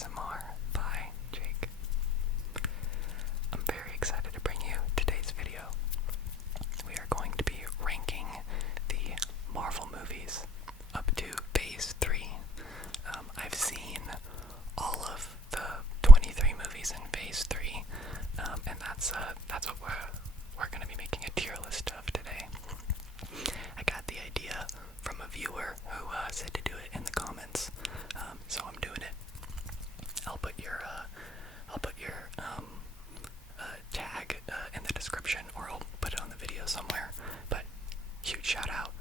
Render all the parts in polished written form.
ASMR by Jake. I'm very excited to bring you today's video. We are going to be ranking the Marvel movies up to Phase 3. I've seen all of the 23 movies in Phase 3, and that's what we're going to be making a tier list of today. I got the idea from a viewer who said to do it in the comments, so I'm doing it. I'll put your tag in the description, or I'll put it on the video somewhere. But huge shout out!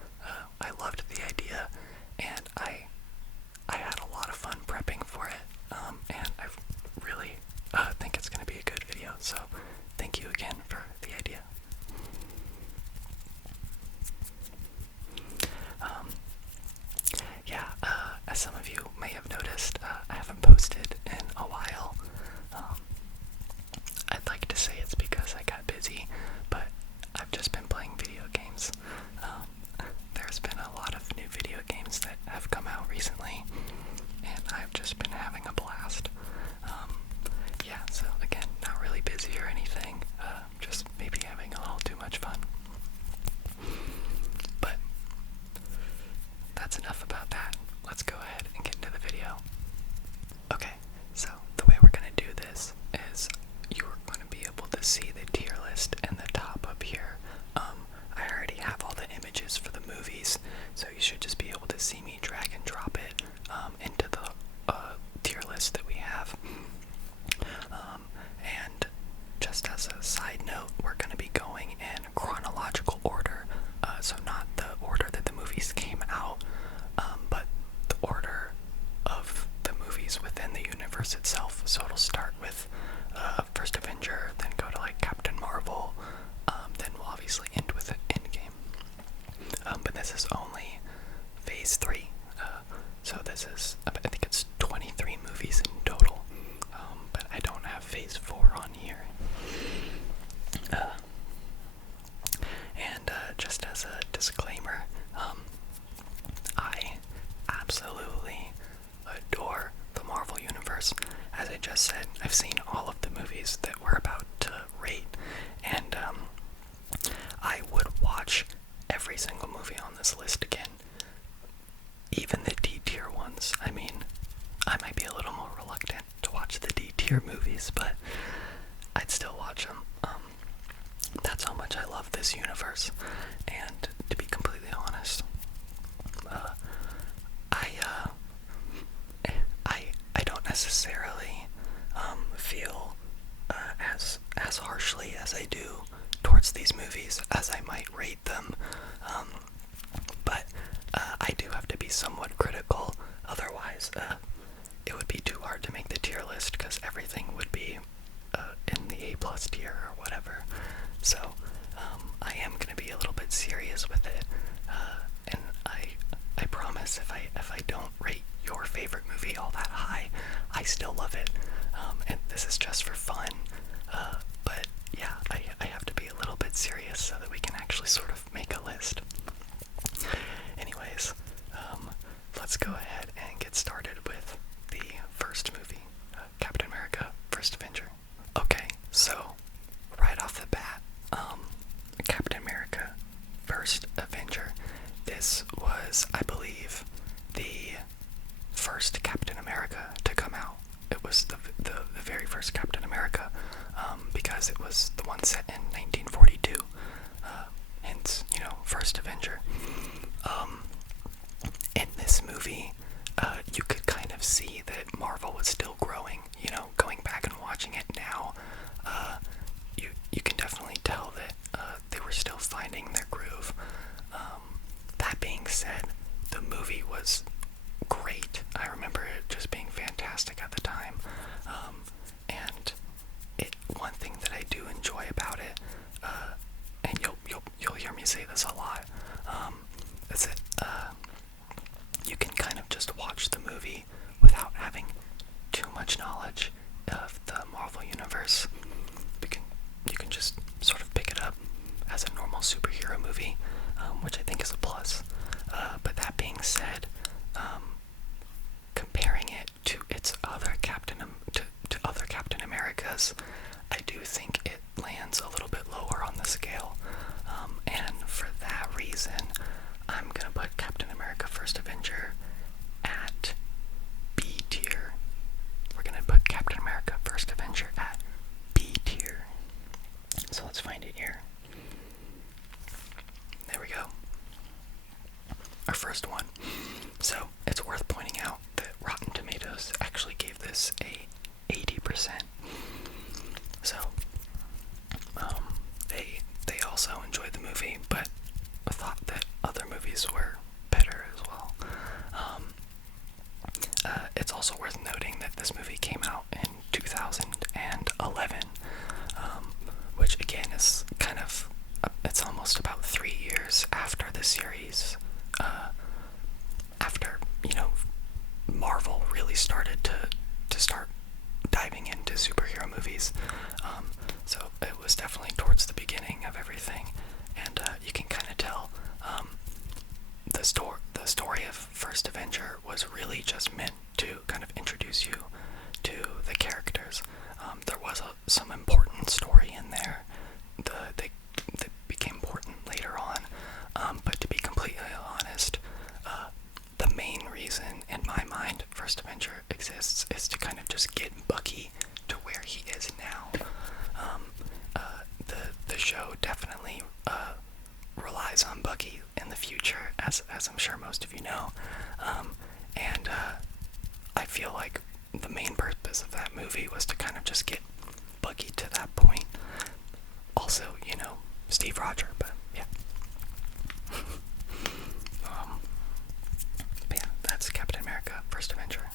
I loved the idea, and I had a lot of fun prepping for it, and I really think it's going to be a good video. So thank you again for the idea. As some of you may have noticed, I haven't posted in a while. I'd like to say it's because I got busy, but I've just been playing video games. There's been a lot of new video games that have come out recently, and I've just been having a blast. So again, not really busy or anything, just maybe having a little too much fun. But that's enough about that. Let's go ahead and get into the video. Okay, so the way we're going to do this is you're going to be able to see the tier list in the top up here. I already have all the images for the movies, so you should just be able to see me drag and drop it into the tier list that we have. And just as a side note, we're going to be going in chronological order, so not the order that the movies came out, but the order of the movies within the universe itself. So it'll start with First Avenger, then go to like Captain Marvel, then we'll obviously end with Endgame. But this is only Phase 3, so this is, I think it's 23 movies in total, but I don't have Phase 4 on here. And just as a disclaimer, I absolutely adore the Marvel Universe. As I just said, I've seen all of the movies that we're about to rate, and I would watch every single movie on this list again, even the D tier ones. I mean, I might be a little more reluctant to watch the D tier movies, but I'd still watch them. That's how much I love this universe. And to be completely honest, I don't necessarily feel as harshly as I do towards these movies as I might rate them, but I do have to be somewhat critical. Otherwise, it would be too hard to make the tier list, because everything would be in the A+ tier or whatever. So I am going to be a little bit serious with it, and I promise if I don't rate your favorite movie all that high, I still love it, and this is just for fun. But yeah, I have to be a little bit serious so that we can actually sort of make a list. Anyways, let's go ahead and get started with the first movie, Captain America: First Avenger. Okay, so right off the bat, Captain America: First Avenger. This was, I believe, the first Captain America to come out. It was the very first Captain America, because because I do think it lands a little bit lower on the scale. And for that reason, I'm gonna put Captain America First Avenger at B tier. We're gonna put Captain America First Avenger at B tier. So let's find it here. There we go. Our first one. So it's worth pointing out that Rotten Tomatoes actually gave this a 80%. So they also enjoyed the movie, but thought that other movies were better as well. It's also worth noting that this movie came out in 2011, which again is kind of, it's almost about 3 years after the series, after, Marvel really started to start diving into superhero movies. So it was definitely towards the beginning of everything, and you can kind of tell the story of First Avenger was really just meant to kind of introduce you to the characters. There was some important story in there that became important later on, but to be completely honest, the main reason in my mind First Avenger exists is to kind of just get Bucky to where he is now. The show definitely relies on Bucky in the future, as I'm sure most of you know, and I feel like the main purpose of that movie was to kind of just get Bucky to that point. Also, Steve Rogers, but yeah. But yeah, that's Captain America First Avenger.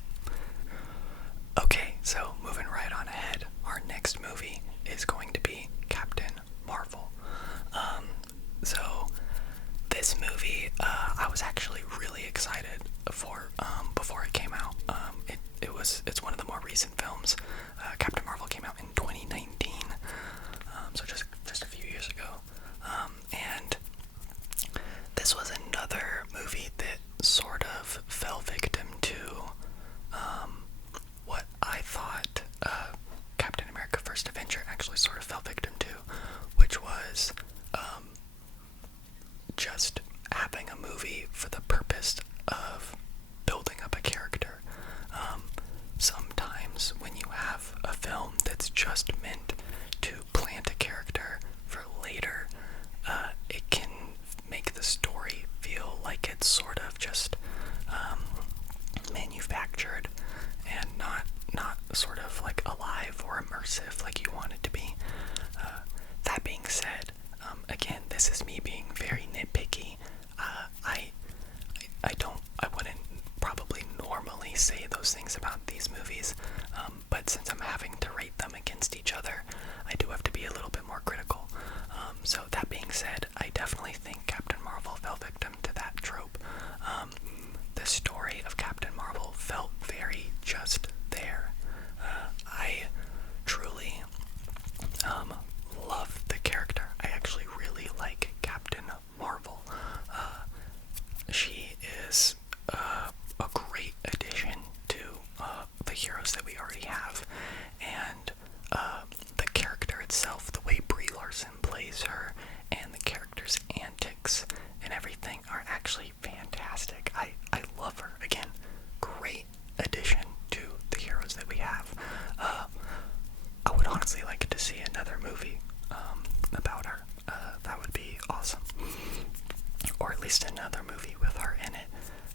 Okay, so moving right on ahead, our next movie is going to be Captain Marvel. So this movie, I was actually really excited for before it came out. It's one of the more recent films. Captain Marvel came out in 2019, so just a few years ago. And this was another movie that sort of fell victim to what I thought Captain America First Avenger actually sort of fell victim to, which was just having a movie for the purpose of building up a character. Sometimes when you have a film that's just meant to plant a character for later, it can make the story feel like it's sort of just manufactured and not sort of like alive or immersive like you want it to be. That being said, again, this is me being very nitpicky. I wouldn't probably normally say those things about these movies, but since I'm having to rate them against each other, I do have to be a little bit more critical. So that being said, I definitely think Captain Marvel fell victim to that trope. The story of Captain Marvel felt very just there. I truly love the character. I actually really like Captain Marvel. She is a great addition to the heroes that we already have, and the character itself, the way Brie Larson plays her, and the character's antics and everything are actually fantastic. I love her. Again, great addition to the heroes that we have. I would honestly like to see another movie about her. That would be awesome. Or at least another movie with her in it.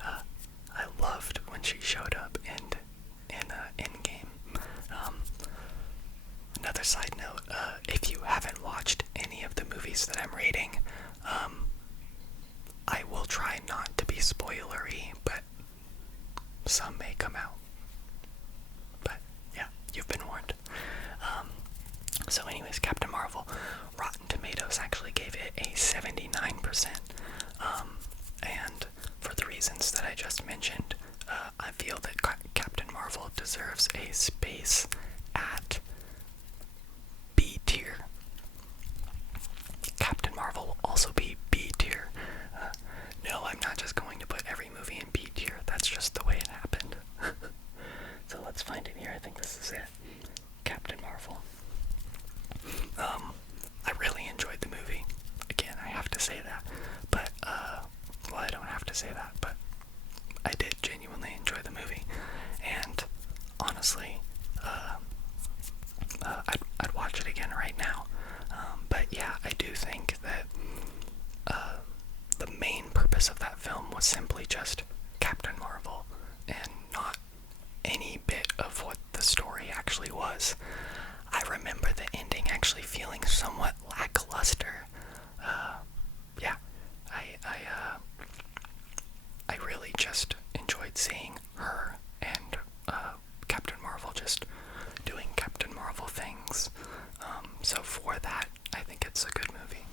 I loved when she showed up in Endgame. Another side note, if you haven't watched any of the movies that I'm rating, I will try not to be spoilery, but some may come out. But yeah, you've been warned. So anyways, Captain Marvel, Rotten Tomatoes actually gave it a 79%. And for the reasons that I just mentioned, I feel that Captain Marvel deserves a space at B tier. Captain Marvel will also be B tier. No, I'm not just going to put every movie in B tier. That's just the way it happened. was. I remember the ending actually feeling somewhat lackluster. Yeah, I really just enjoyed seeing her and Captain Marvel just doing Captain Marvel things. So for that, I think it's a good movie.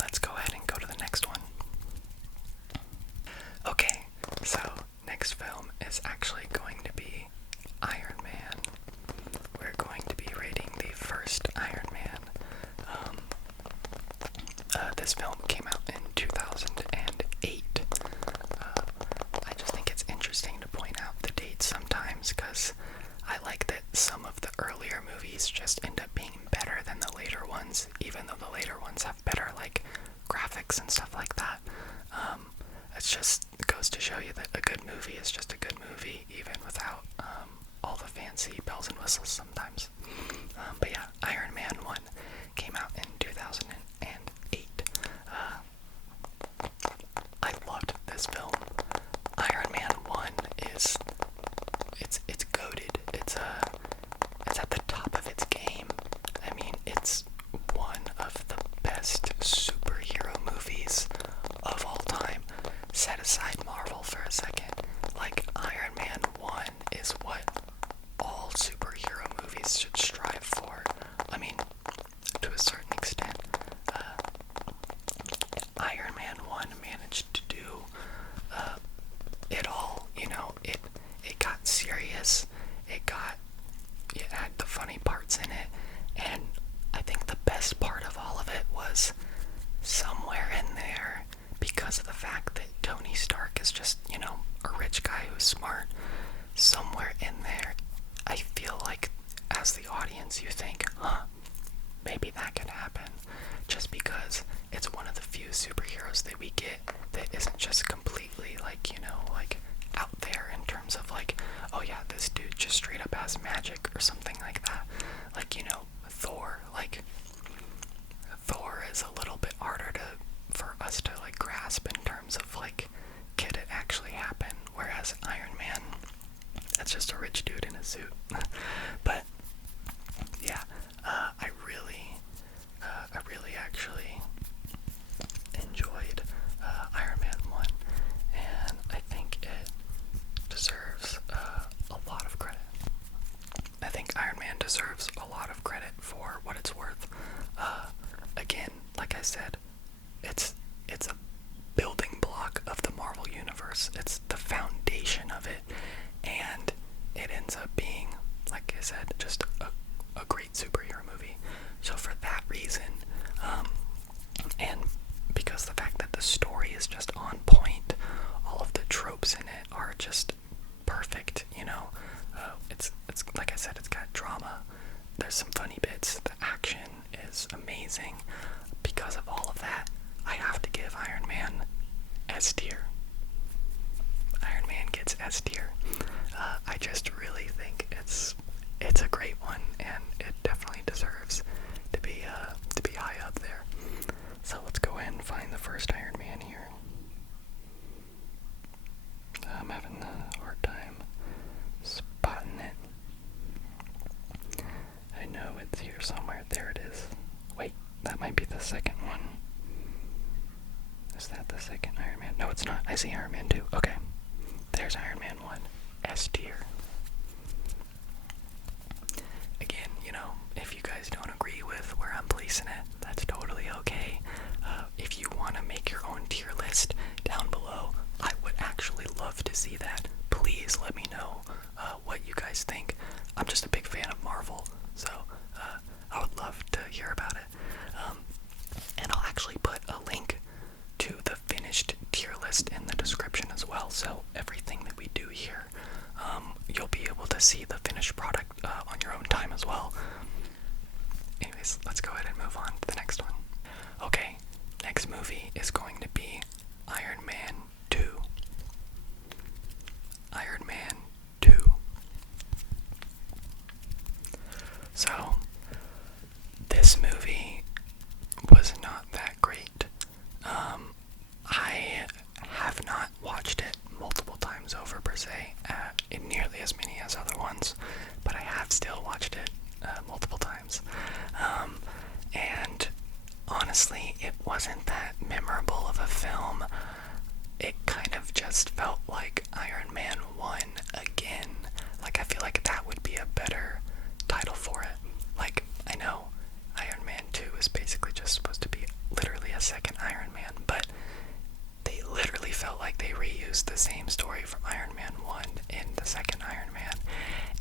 Let's go ahead and go to the next one. Okay, so next film is actually going to be Iron Man. We're going to be rating the first Iron Man. This film came out in 2008. I just think it's interesting to point out the dates sometimes, because I like that some of the earlier movies just end up being better than the later ones, even though the later ones have better, like, graphics and stuff like that. It goes to show you that a good movie is just a good movie, even without all the fancy bells and whistles sometimes. But yeah, Iron Man 1 came out in 2008. I loved this film. Iron Man 1 is, it's goated. It's at the top of its game. I mean, it's one of the best superhero movies of all time. Set aside Marvel for a second. Like, Iron Man 1 is what all superhero movies should strive for. I mean, to a certain extent. Iron Man 1 managed to do it all. You know, it got serious. It had the funny parts in it, and I think the best part of all of it was somewhere in there, because of the fact that Tony Stark is just, you know, a rich guy who's smart. Somewhere in there, I feel like as the audience you think, maybe that can happen, just because it's one of the few superheroes that we get that isn't just completely, like, you know, like, out there in terms of, like, oh yeah, this dude just straight up has magic or something like that. Like, you know, Thor is a little bit harder for us to, like, grasp in terms of, like, could it actually happen, whereas Iron Man, that's just a rich dude in a suit. But yeah, I really actually enjoyed Iron Man 1, and I think it deserves a lot of credit. I think Iron Man deserves a lot of credit for what it's worth. Again, like I said, it's a building block of the Marvel Universe. It's the foundation of it, and it ends up being, like I said, just a great superhero movie. So for that reason, and because the fact that the story is just on point, all of the tropes in it are just perfect, you know. It's like I said, it's got drama, there's some funny bits, the action is amazing. Because of all of that, I have to give Iron Man S tier. Iron Man gets S tier. I just really think it's a great one, and it definitely deserves to be high up there. So let's go ahead and find the first Iron Man here. I'm having a hard time spotting it. I know it's here somewhere. There it is. Wait, that might be the second one. Is that the second Iron Man? No, it's not. I see Iron Man 2. Okay. There's Iron Man 1. S tier. Again, you know, if you guys don't agree with where I'm placing it, that's totally okay. If you want to make your own tier list down below, I would actually love to see that. Please let me know what you guys think. I'm just a big fan of Marvel, so I would love to hear about it. And I'll actually put a link to the finished tier list in the description as well, so everything that we do here, you'll be able to see the finished product on your own time as well. Anyways, let's go ahead and move on to the next one. Okay, next movie is going to be Iron Man 2. Iron Man 2. So, this movie was not that great. I have not watched it multiple times over per se, nearly as many as other ones. wasn't that memorable of a film. It kind of just felt like Iron Man 1 again. Like, I feel like that would be a better title for it. Like, I know Iron Man 2 is basically just supposed to be literally a second Iron Man, but they literally felt like they reused the same story from Iron Man 1 in the second Iron Man,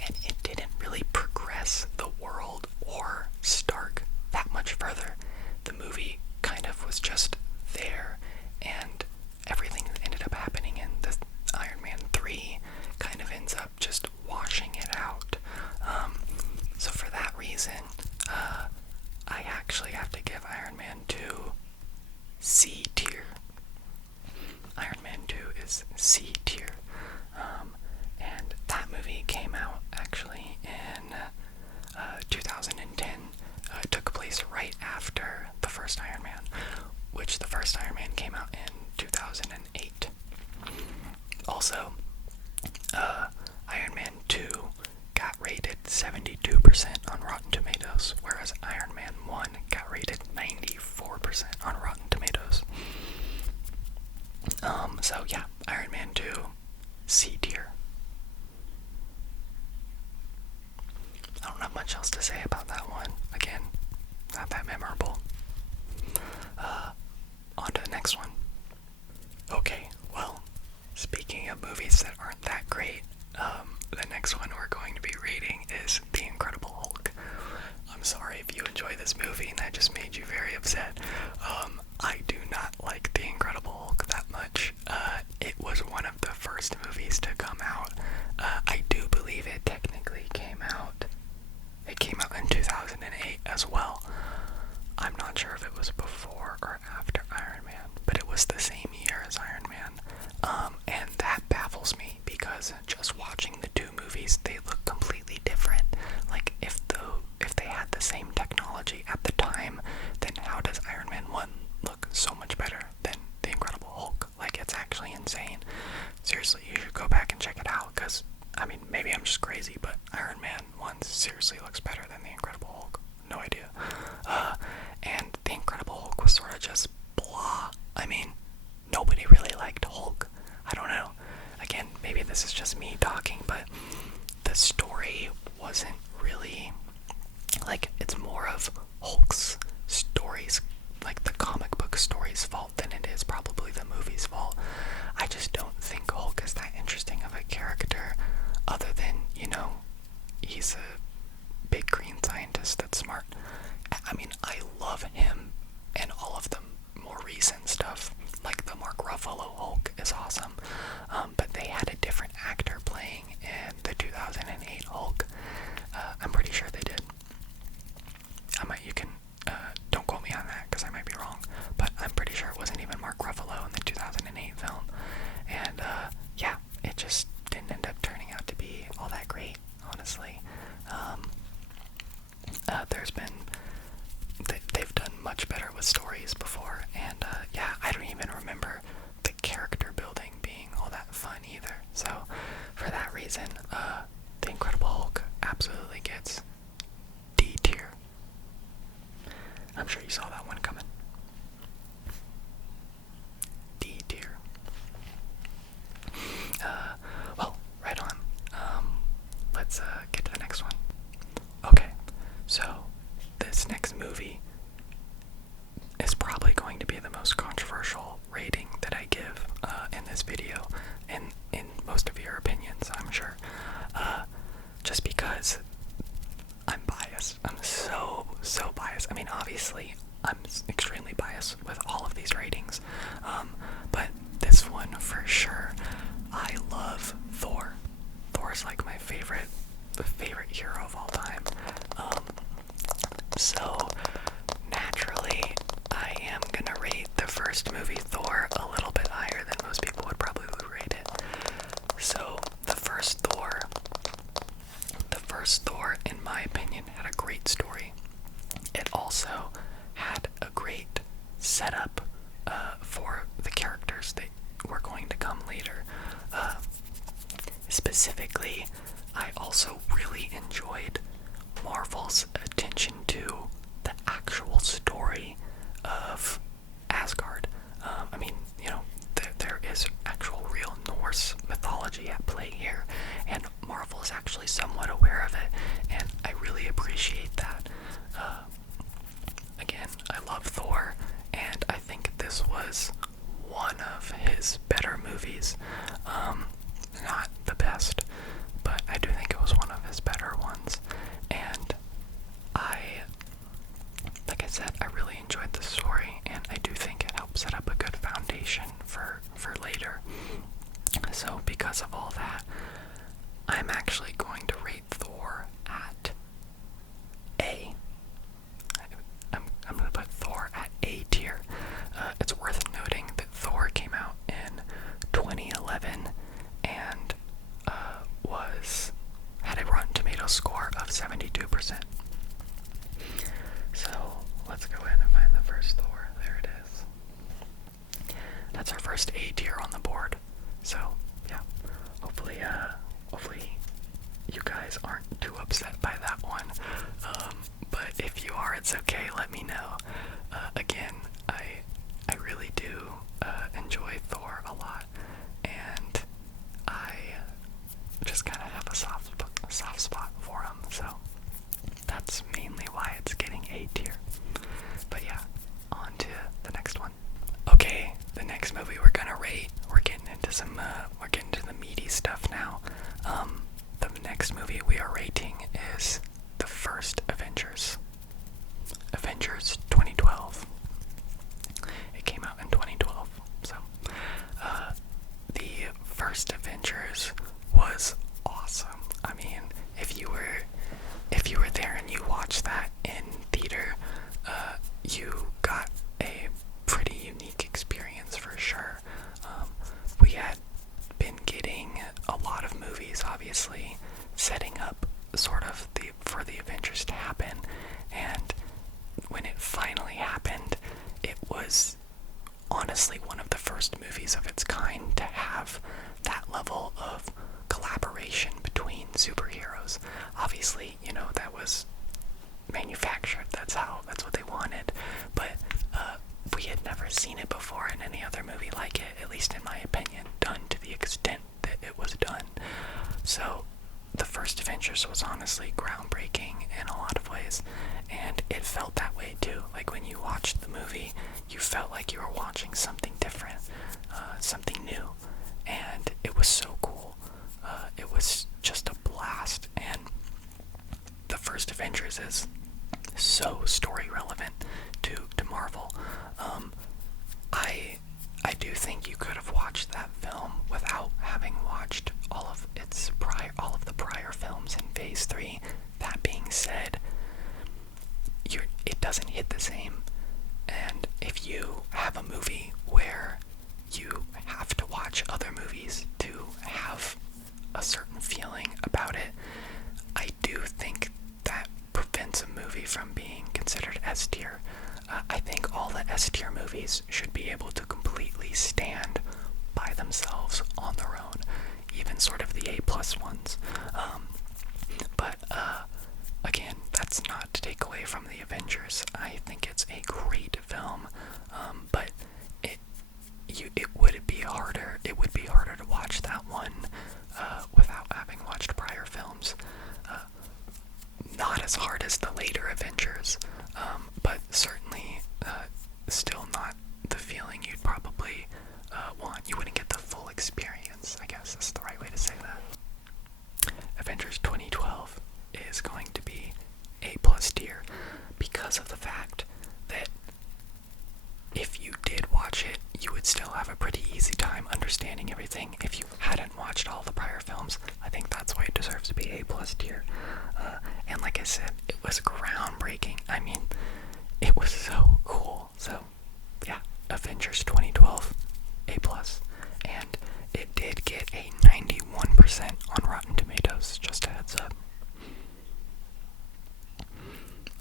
and it didn't really progress the world or Stark that much further. The movie kind of was just there, and everything that ended up happening in the Iron Man 3 kind of ends up just washing it out. So for that reason, I actually have to give Iron Man 2 C tier. Iron Man 2 is C tier. And that movie came out actually in 2010. It took place right after the first Iron Man, which the first Iron Man came out in 2008. Also, Iron Man 2 got rated 72% on Rotten Tomatoes, whereas Iron Man 1 got rated 94% on Rotten Tomatoes. So yeah, Iron Man 2, C tier. I don't have much else to say about that one. Again, not that memorable. On to the next one. Okay, well, speaking of movies that aren't that great, the next one we're going to be rating is The Incredible Hulk. I'm sorry if you enjoy this movie and that just made you very upset. I do not like The Incredible Hulk that much. It was one of the first movies to come out. I do believe it technically came out. It came out in 2008 as well. I'm not sure if it was before or after Iron Man, but it was the same year as Iron Man. And that baffles me because just watching the two movies, they look completely different. Like, if they had the same technology at the time, then how does Iron Man 1 look so much better than The Incredible Hulk? Like, it's actually insane. Seriously, you should go back and check it out, because, I mean, maybe I'm just crazy, but Iron Man 1 seriously looks better than The Incredible Hulk. No idea. And The Incredible Hulk was sort of just blah. I mean, nobody really liked Hulk. I don't know. Again, maybe this is just me talking, but the story wasn't really, like, it's more of Hulk's stories, like the comic book story's fault than it is probably the movie's fault. I just don't think Hulk is that interesting of a character, other than, you know, he's a big green scientist that's smart. I mean, I love him and all of the more recent stuff, like the Mark Ruffalo Hulk is awesome, but they had a different actor playing in the 2008 Hulk. I'm pretty sure they did. You can, don't quote me on that because I might be wrong, but I'm pretty sure it wasn't even Mark Ruffalo in the 2008 film. And yeah, it just didn't end up turning out to be all that great, honestly. There's been, they've done much better with stories before, and yeah, I don't even remember the character building being all that fun either. So for that reason, The Incredible Hulk absolutely gets D tier. I'm sure you saw that one coming. D tier. Well, right on. Let's get to the next one. Okay, so this next movie is probably going to be the most controversial rating that I give in this video, and in most of your opinions, I'm sure. Just because I'm biased. I'm so biased. I mean, obviously, I'm extremely biased with all of these ratings, but this one for sure. I love Thor. Thor's like my favorite hero of all time. So naturally, I am gonna rate the first movie, Thor, a little bit higher than most people would probably rate it. So the first Thor, in my opinion, had a great story. It also had a great setup for the characters that were going to come later. Specifically, I also really enjoyed Marvel's attention to the actual story of that's okay. Let me know. Again, I really do enjoy Thor a lot, and I just kind of have a soft spot for him. So that's mainly why it's getting A tier. But yeah, on to the next one. Okay, the next movie we're gonna rate. We're getting into the meaty stuff now. The next movie we are rating is the first Avengers. Avengers 2012. It came out in 2012. So, the first Avengers was awesome. I mean, if you were there and you watched that in theater, you got a pretty unique experience for sure. We had been getting a lot of movies, obviously, setting up sort of for the Avengers to happen, and when it finally happened, it was honestly one of the first movies of its kind to have that level of collaboration between superheroes. Obviously, that was manufactured. That's what they wanted. But we had never seen it before in any other movie like it, at least in my opinion, done to the extent that it was done. So the first Avengers was honestly groundbreaking in a lot of ways, and it felt that way too. Like when you watched the movie, you felt like you were watching something different, something new, and it was so cool. It was just a blast, and the first Avengers is so story relevant to Marvel. I do think you could have watched that film without having watched all of the prior films in Phase 3. That being said, it doesn't hit the same. And if you have a movie where you have to watch other movies to have a certain feeling about it, I do think that prevents a movie from being considered S tier. I think all the S tier movies should be able to completely stand by themselves on their own, even sort of the A+ ones. But again, that's not to take away from the Avengers. I think it's a great film, but it would be harder. It would be harder to watch that one without having watched prior films. Not as hard as the later Avengers, but certainly still not the feeling you'd probably want. You wouldn't get the full experience, I guess that's the right way to say that. Avengers 2012 is going to be A+ tier because of the fact that if you did watch it, you would still have a pretty easy time understanding everything if you hadn't watched all the prior films. I think that's why it deserves to be A+ tier. And like I said, it was groundbreaking. I mean, it was so cool. So, yeah, Avengers 2012, A+. And it did get a 91% on Rotten Tomatoes, just a heads up.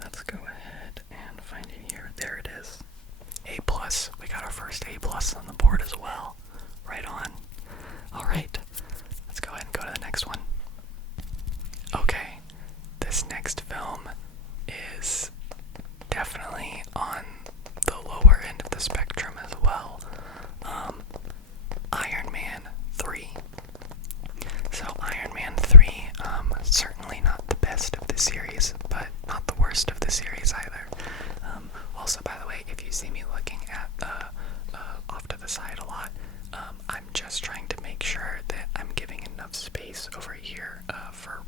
Let's go ahead and find it here. There it is. A+. We got our first A+ on the board as well. Right on. Alright, let's go ahead and go to the next one. Okay, this next film is definitely on the lower end of the spectrum as well. Iron Man 3. So Iron Man 3, certainly not the best of the series, but not the worst of the series either. Also, by the way, if you see me looking at off to the side a lot, I'm just trying to make sure that I'm giving enough space over here for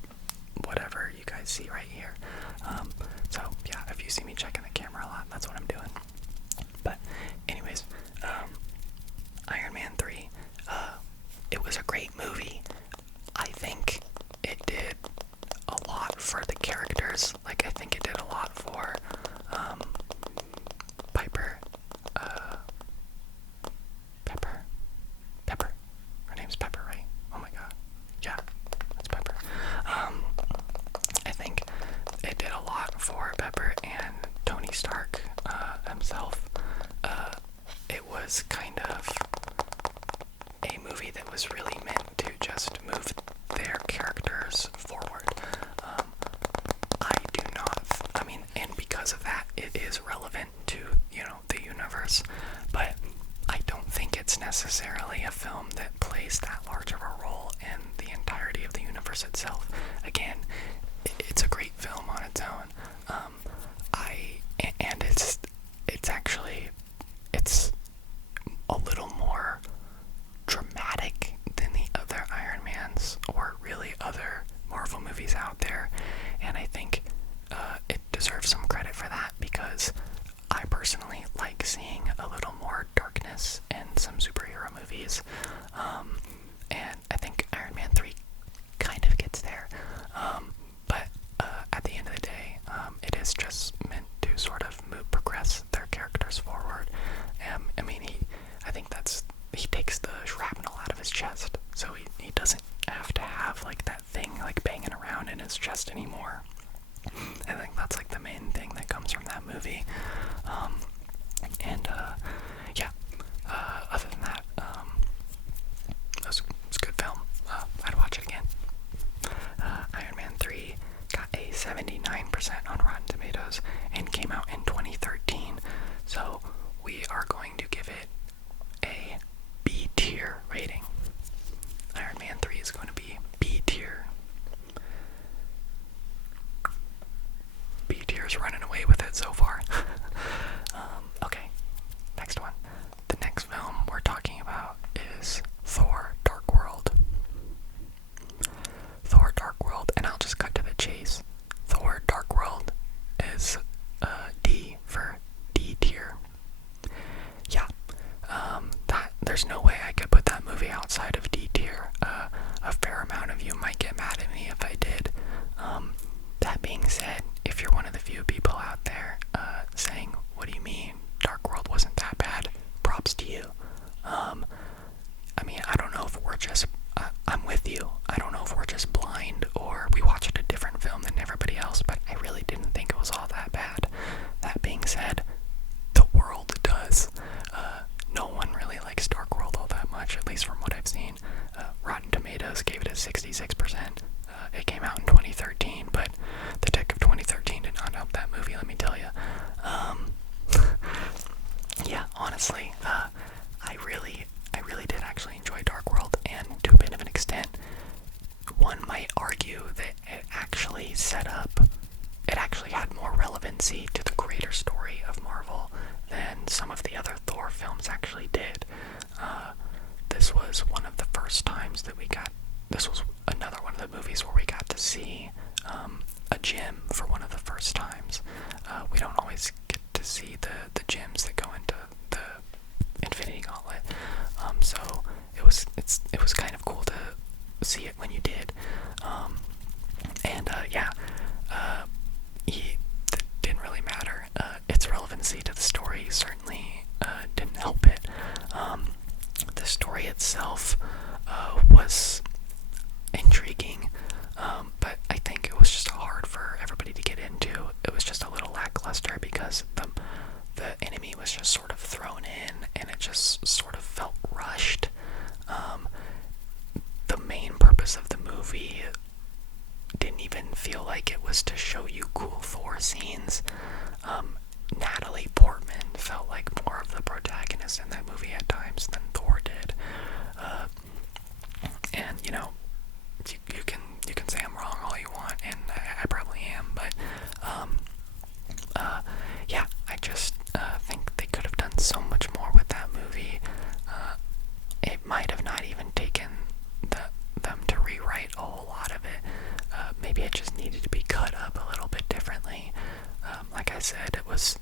whatever you guys see right here. So yeah, if you see me checking the camera a lot, that's what I'm doing. But anyways, Iron Man 3, it was a great movie. I think it did a lot for the characters. Like, I think it did a lot for Piper. Pepper. Her name's Pepper, right? Oh my god. Yeah, that's Pepper. I think it did a lot for Pepper and Tony Stark himself. It was kind of a movie that was really meant to just move their characters forward. And because of that, it is relevant to, the universe, but I don't think it's necessarily a film that plays that large of a role in the entirety of the universe itself. Again, it's a great film on its own. And it's actually, it's a little more dramatic than the other Iron Mans or really other Marvel movies out there, and I think it deserves some credit for that, because I personally like seeing a little more darkness in some superhero movies, and I think Iron Man 3 kind of gets there, but at the end of the day, it is just meant to sort of progress their characters forward. I mean, I think he takes the shrapnel out of his chest, so he doesn't have to have like that thing like banging around in his chest anymore. I think that's like the main thing that comes from that movie. Yeah, other than that, it's a good film. I'd watch it again. Iron Man 3 got a 79% on Rotten Tomatoes and came out in 2013, so we are going to give it a B tier rating. Iron Man 3 is going to be B tier. B tier's running away with it so far. Okay, next one. The next film we're talking about is Thor: Dark World. Thor: Dark World, and I'll just cut to the chase. Thor: Dark World is D for D tier. Yeah, there's no way I could put that movie outside of D tier. A fair amount of you might get mad at me if I did. That being said, if you're one of the few people out there saying, what do you mean Dark World wasn't that bad, props to you. I mean, I don't know if we're just, I'm with you. I don't know if we're just blind or we watched a different film than everybody else, but I really didn't think it was all that bad. That being said, the world does. No one really likes Dark World all that much, at least from what I've seen. Rotten Tomatoes gave it a 66%. It came out in 2013, but the tech of 2013 did not help that movie, let me tell you. Yeah, honestly, I really did actually enjoy Dark World, and to a bit of an extent, one might argue that it actually had more relevancy to the greater story of Marvel than some of the other Thor films actually did. This was one of the first times that this was another one of the movies where we got to see a gem for one of the first times. We don't always get to see the gems that go into the Infinity Gauntlet, so it was kind of cool to see it when you did, it didn't really matter. Its relevancy to the story certainly didn't help it. The story itself was intriguing, but I think it was just hard for everybody to get into. It was just a little lackluster because the enemy was just sort of thrown in, and it just sort of felt rushed. The main purpose of the movie didn't even feel like it was to show you cool Thor scenes. Natalie Portman felt like more of the protagonist in that movie at times than Thor did. And you can say I'm wrong all you want, and I probably am, but yeah, I just think they could have done so much more with that movie. It might have not even taken them to rewrite a whole lot of it. Maybe it just needed to be cut up a little bit differently. Like I said, it was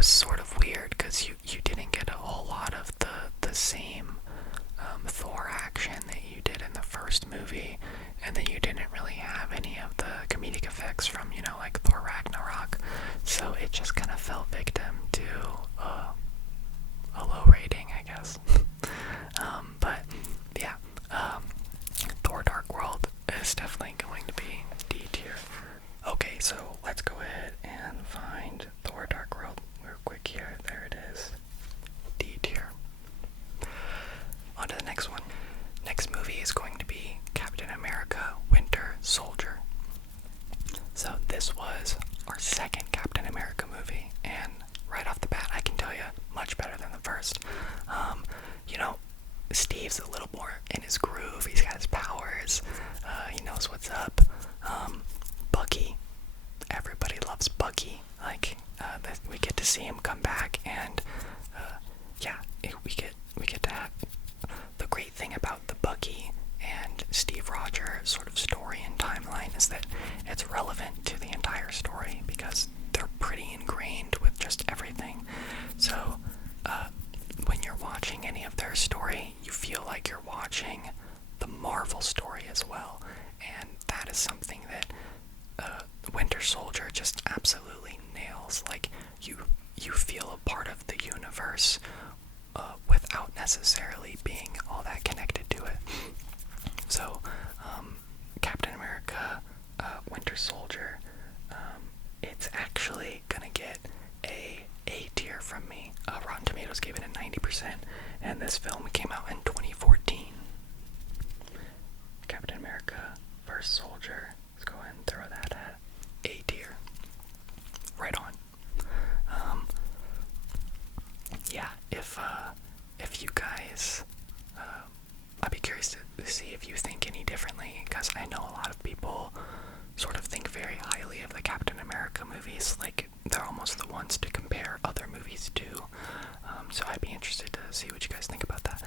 sort of weird because you didn't get a whole lot of the same Thor action that you did in the first movie, and then you didn't really have any of the comedic effects from, like Thor Ragnarok, so it just kind of fell victim to a low rating, I guess. But yeah, Thor: Dark World is definitely going to be D tier. Okay, so let's go ahead and find Thor: Dark World real quick here. There it is. D tier. On to the next one. Next movie is going to be Captain America: Winter Soldier. So this was our second Captain America movie, and right off the bat, I can tell you, much better than the first. You know, Steve's a little more in his groove. He's got his powers. He knows what's up. Bucky, everybody loves Bucky. Like, we get to see him come back, and yeah, we get to have the great thing about the Bucky and Steve Rogers sort of story and timeline is that it's relevant to the entire story because they're pretty ingrained with just everything. So when you're watching any of their story, you feel like you're watching the Marvel story as well, and that is something that Winter Soldier just absolutely nails. Like, you feel a part of the universe without necessarily being all that connected to it. So, Captain America, Winter Soldier, it's actually gonna get A tier from me. Rotten Tomatoes gave it a 90%, and this film came out in 2014. Captain America vs. Soldier. Let's go ahead and throw that at A tier. Right on. Yeah, if you guys, I'd be curious to see if you think any differently, because I know a lot of people sort of think very highly of the Captain America movies, like they're almost the ones to compare other movies to. So I'd be interested to see what you guys think about that.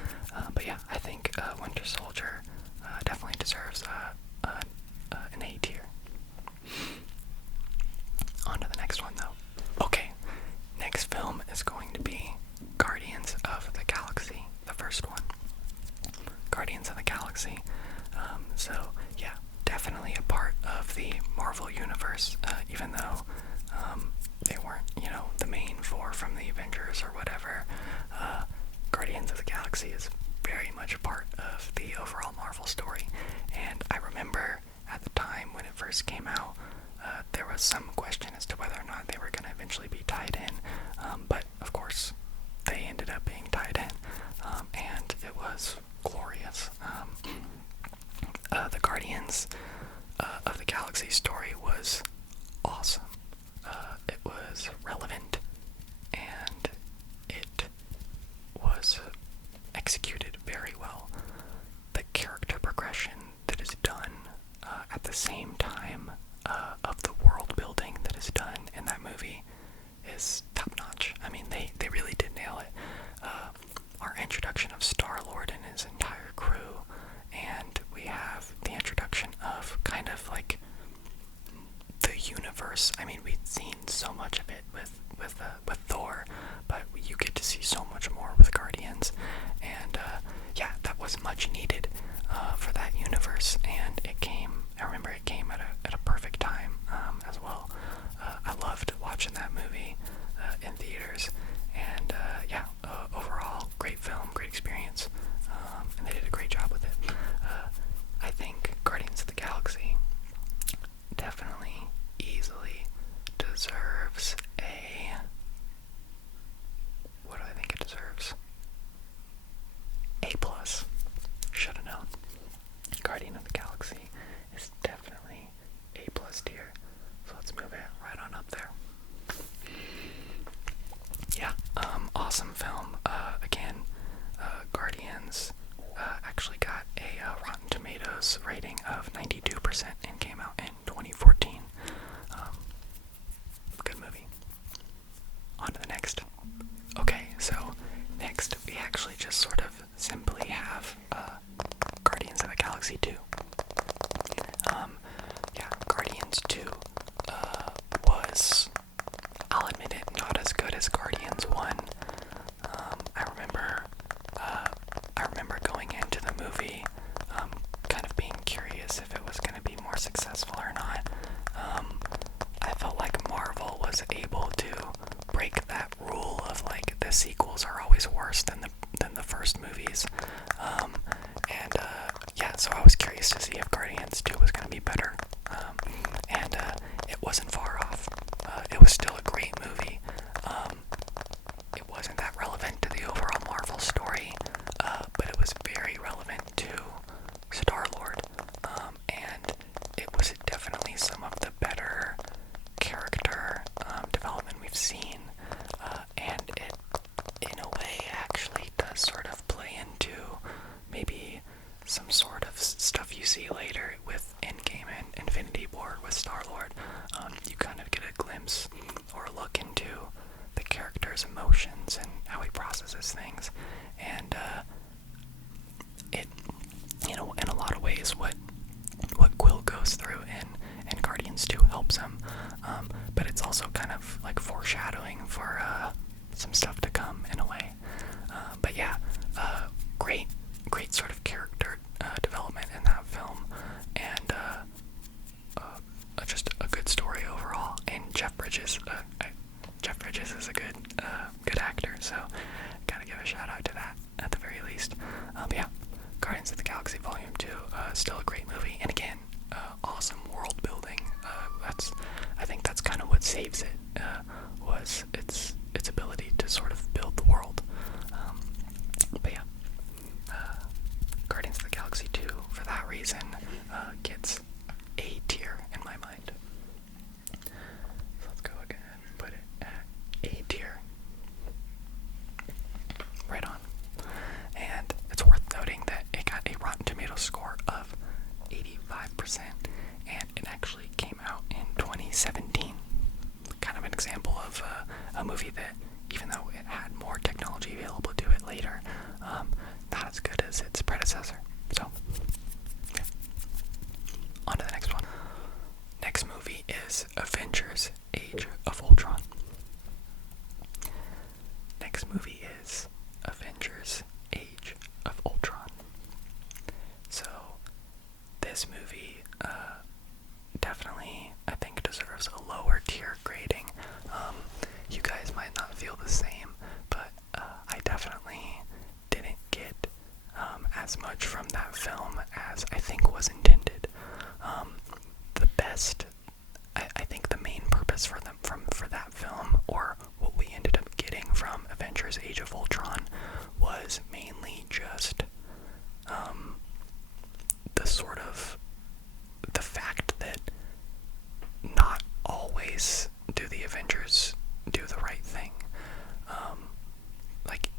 But yeah, I think Winter Soldier definitely deserves an A tier. On to the next one, though. Okay, next film is going to be Guardians of the Galaxy, the first one. Guardians of the Galaxy. So yeah, definitely a part of the Marvel universe, even though they weren't, the main four from the Avengers or whatever. Guardians of the Galaxy is very much a part of the overall Marvel story, and I remember at the time when it first came out, there was some question as to whether or not they were going to eventually be tied in, but of course they ended up being tied in, and it was glorious. The Guardians of the Galaxy story was awesome. It was relevant, and it was executed very well. The character progression that is done at the same time of the world building that is done in that movie is top notch. I mean, they really did nail it. Our introduction of Star-Lord and his entire crew, and we have the introduction of kind of like the universe. I mean, we've seen so much of it with Thor, but you get to see so much more with Guardians, and yeah, that was much needed for that universe, and I remember it came at a perfect time as well. I loved watching that movie in theaters, and yeah, overall, great film, great experience, and they did a great job with it. I think Guardians of the Galaxy definitely, easily deserves what do I think it deserves? A+. Should have known. Guardian of the Galaxy is definitely A+ tier. So let's move it right on up there. Yeah, awesome film. Again, Guardians actually got a Rotten Tomatoes rating of 92% and came out in 2014. Good movie. On to the next. Okay, so next we actually just sort of simply have Guardians of the Galaxy 2. Yeah, Guardians 2 was, I'll admit it, not as good as Guardians 1. I remember going into the movie kind of being curious if it was going to be more successful or not. I felt like Marvel was able to break that rule of like the sequels are always worse than the first movies. And yeah, so I was curious to see if Guardians 2 was going to be better. And it wasn't far off. It was still a great movie. It wasn't that relevant to the overall Marvel story, but it was very relevant to Star-Lord. And it was definitely some of the better character helps him. But it's also kind of like foreshadowing for some stuff to come in a way. But yeah, great sort of character development in that film, and just a good story overall. And Jeff Bridges is a good actor, so gotta give a shout out to that at the very least. Yeah, Guardians of the Galaxy Volume 2, still a great movie, and again, awesome world building. I think that's kind of what saves it, was its ability to sort of build the world. But yeah, Guardians of the Galaxy 2, for that reason, gets A tier in my mind. So let's go again and put it at A tier. Right on. And it's worth noting that it got a Rotten Tomatoes score of 85%, and it actually came out in 2017. Kind of an example of a movie that, even though it had more technology available to it later, not as good as its predecessor. So, yeah. On to the next one. Next movie is Avengers: Age of Ultron. Next movie is Avengers: Age of Ultron. So, this movie definitely, I think, deserves a lower tier grading. You guys might not feel the same, but I definitely didn't get as much from that film as I think was intended. I think the main purpose for that film, or what we ended up getting from Avengers: Age of Ultron, was mainly just the fact that not always do the Avengers do the right thing. Like,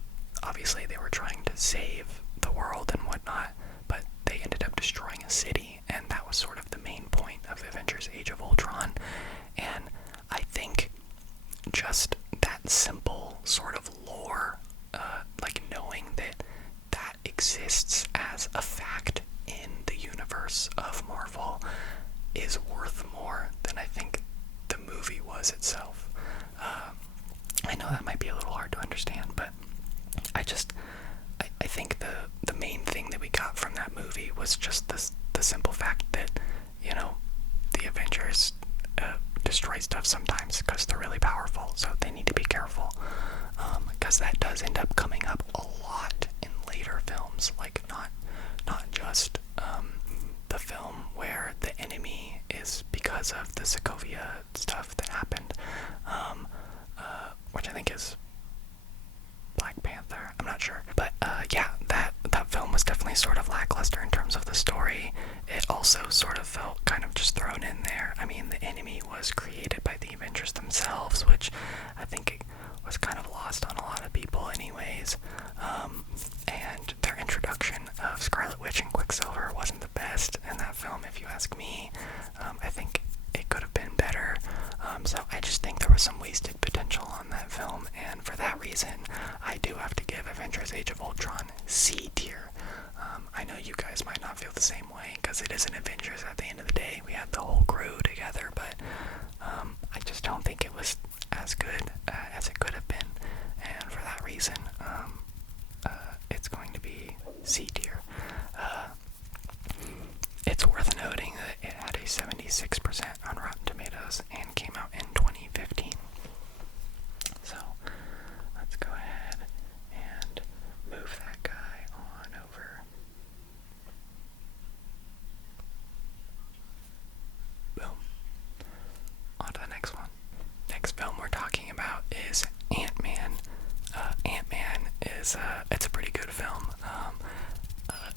obviously they were trying to save the world and whatnot, but they ended up destroying a city, and that was sort of the main point of Avengers: Age of Ultron. And I think just that simple sort of lore, like knowing that that exists as a fact in the universe of Marvel, is worth more than I think the movie was itself. I know that might be a little hard to understand, but I think the main thing that we got from that movie was just the simple fact that, you know, the Avengers destroy stuff sometimes because they're really powerful, so they need to be careful. Because that does end up coming up a lot in later films, like not just the film where the enemy is because of the Sokovia stuff that happened, which I think is Black Panther, I'm not sure. But yeah, that film was definitely sort of lackluster in terms of the story. It also sort of felt kind of just thrown in there. I mean, the enemy was created by the Avengers themselves, which I think was kind of lost on a lot of people anyways. And their introduction of Scarlet Witch and Quicksilver wasn't the best in that film, if you ask me. I think it could have been better. So I just think there was some wasted potential on that film, and for that reason, I do have to give Avengers: Age of Ultron C tier. I know you guys might not feel the same way, because it is an Avengers at the end of the day. We had the whole crew together, but I just don't think it was as good as it could have been, and for that reason, it's going to be C tier. It's worth noting that it had a 76% on Rotten Tomatoes and came out in 2015. So, let's go ahead and move that guy on over. Boom. On to the next one. Next film we're talking about is Ant-Man. Ant-Man is, it's a pretty good film.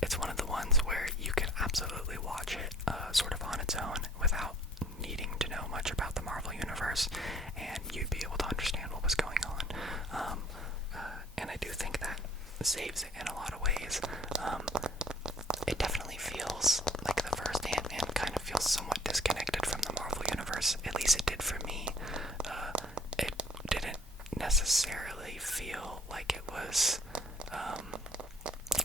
It's one of the ones where you can absolutely watch it sort of on its own without needing to know much about the Marvel Universe, and you'd be able to understand what was going on. And I do think that saves it in a lot of ways. It definitely feels like the first Ant-Man kind of feels somewhat disconnected from the Marvel Universe. At least it did for me. It didn't necessarily feel like it was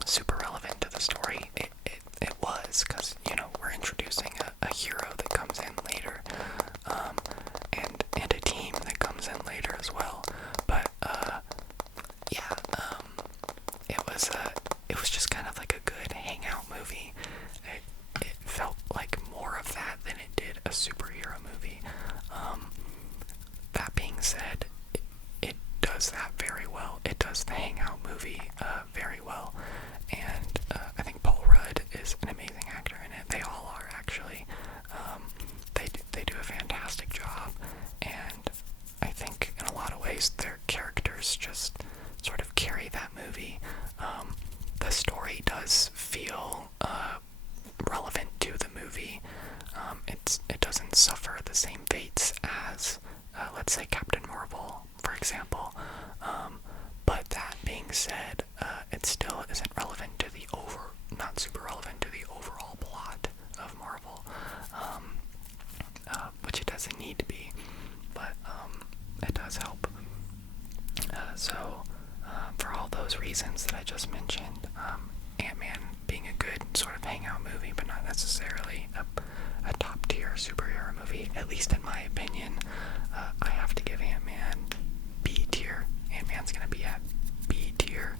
super relevant to the story. It was, because, you know, we're introducing a hero that comes in later. doesn't need to be, but it does help. For all those reasons that I just mentioned, Ant-Man being a good sort of hangout movie, but not necessarily a top-tier superhero movie, at least in my opinion, I have to give Ant-Man B tier. Ant-Man's gonna be at B tier.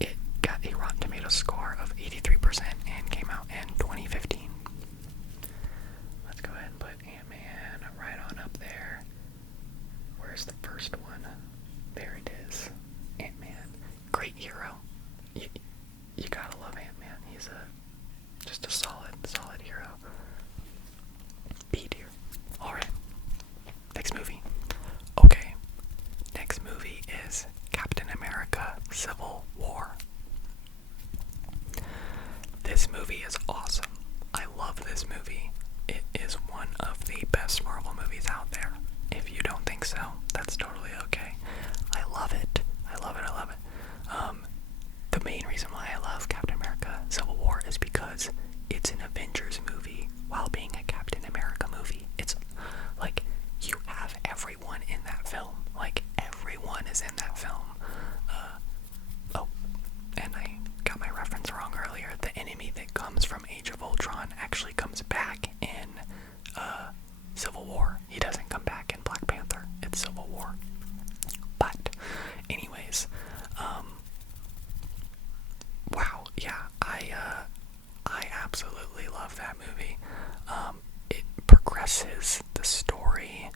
It got a Rotten Tomatoes score of 83% and came out in 2015. Let's go ahead and put Ant-Man right on up there. Where's the first one? There it is. Ant-Man. Great hero. You gotta love Ant-Man. He's just a solid hero. B tier. Alright. Next movie. Okay. Next movie is Captain America Civil War. This movie is awesome. I love this movie. It is one of the best Marvel movies out there. If you don't think so, that's totally okay. I love it. I love it. The main reason why I love Captain America Civil War is because it's an Avengers movie while being a Captain America movie. It's like you have everyone in that film. Like everyone is in that film. And I got my reference wrong earlier. The enemy that comes from Age of Ultron actually comes back in Civil War. He doesn't come back in Black Panther. It's Civil War. But anyways, wow, yeah, I absolutely love that movie. It progresses the story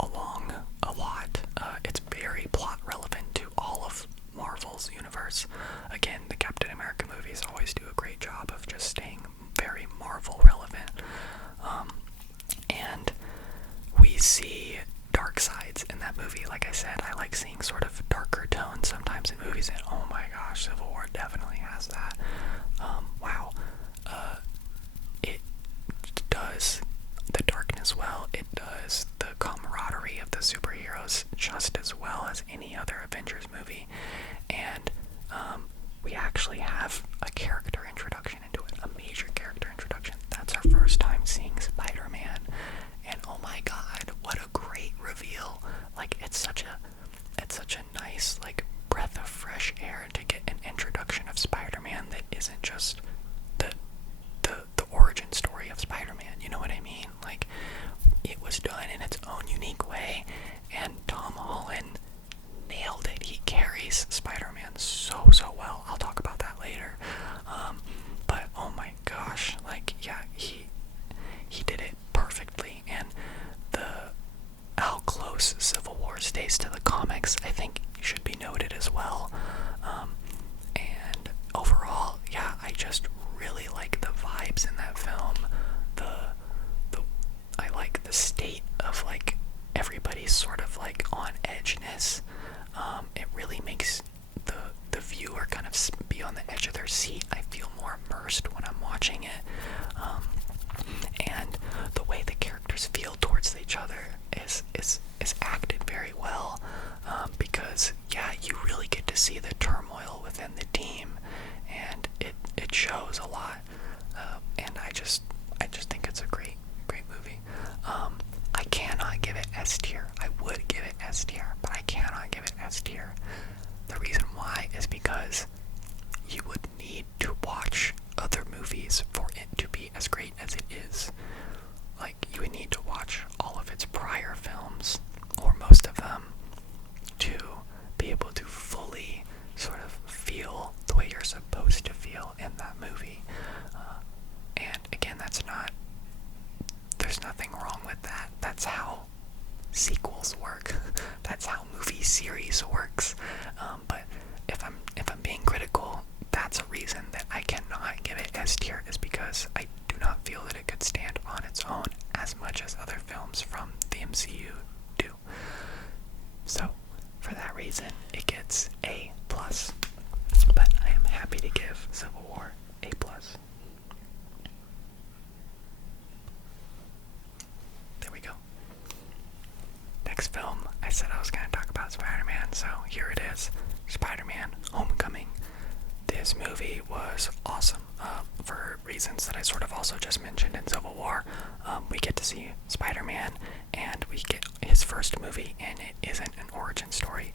along a lot. It's very plot relevant to all of Marvel's universe. Again, the Captain America movies always do a great job of just staying very Marvel relevant. And we see dark sides in that movie. Like I said, I like seeing sort of darker tones sometimes in movies, and oh my gosh, Civil War definitely has that. Wow. It does the darkness well. It does the camaraderie of the superheroes just as well as any other Avengers movie. And we actually have a character introduction into it, a major character introduction. That's our first time seeing Spider-Man, and oh my god, what a great reveal. Like it's such a nice like breath of fresh air to get an introduction of Spider-Man that isn't just the origin story of Spider-Man, you know what I mean? Like it was done in its own unique way, and Tom Holland nailed it. He carries Spider-Man so well. I'll talk about that later. But oh my gosh, like yeah, he did it perfectly, and how close Civil War stays to the comics, I think should be noted as well. And overall, yeah, I just really like the vibes in that film. I like the state of like everybody's sort of like on edgeness. It really makes the viewer kind of be on the edge of their seat. I feel more immersed when I'm watching it. And the way the characters feel towards each other is acted very well, because yeah, you really get to see the turmoil within the team, and it shows a lot. And I just think it's a great movie. I cannot give it S tier. I would give it S tier, but I cannot give it S tier. The reason why is because you would need to watch other movies for it to be as great as it is. Like, you would need to watch all of its prior films, or most of them, to be able to fully sort of feel the way you're supposed to feel in that movie. And again, there's nothing wrong with that. That's how sequels work. That's how movie series works. But if I'm being critical, that's a reason that I cannot give it S tier, is because I do not feel that it could stand on its own as much as other films from the MCU do. So, for that reason, it gets A+. But I am happy to give Civil War A+. There we go. Next film, I said I was going to talk about Spider-Man, so here it is. Spider-Man Homecoming. This movie was awesome. for reasons that I sort of also just mentioned in Civil War. We get to see Spider-Man, and we get his first movie, and it isn't an origin story,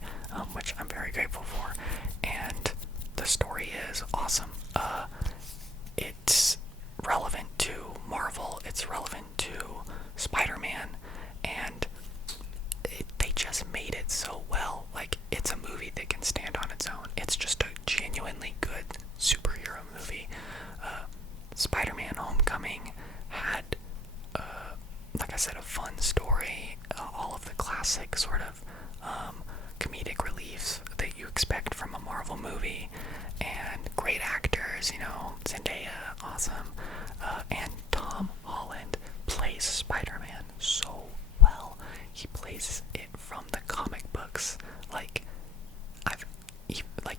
which I'm very grateful for. And the story is awesome. It's relevant to Marvel, it's relevant to Spider-Man, and they just made it so well. Like, it's a movie that can stand on its own. It's just a genuinely good superhero movie. Spider-Man Homecoming had, like I said, a fun story, all of the classic sort of comedic reliefs that you expect from a Marvel movie, and great actors, Zendaya, awesome, and Tom Holland plays Spider-Man so well. He plays it from the comic books.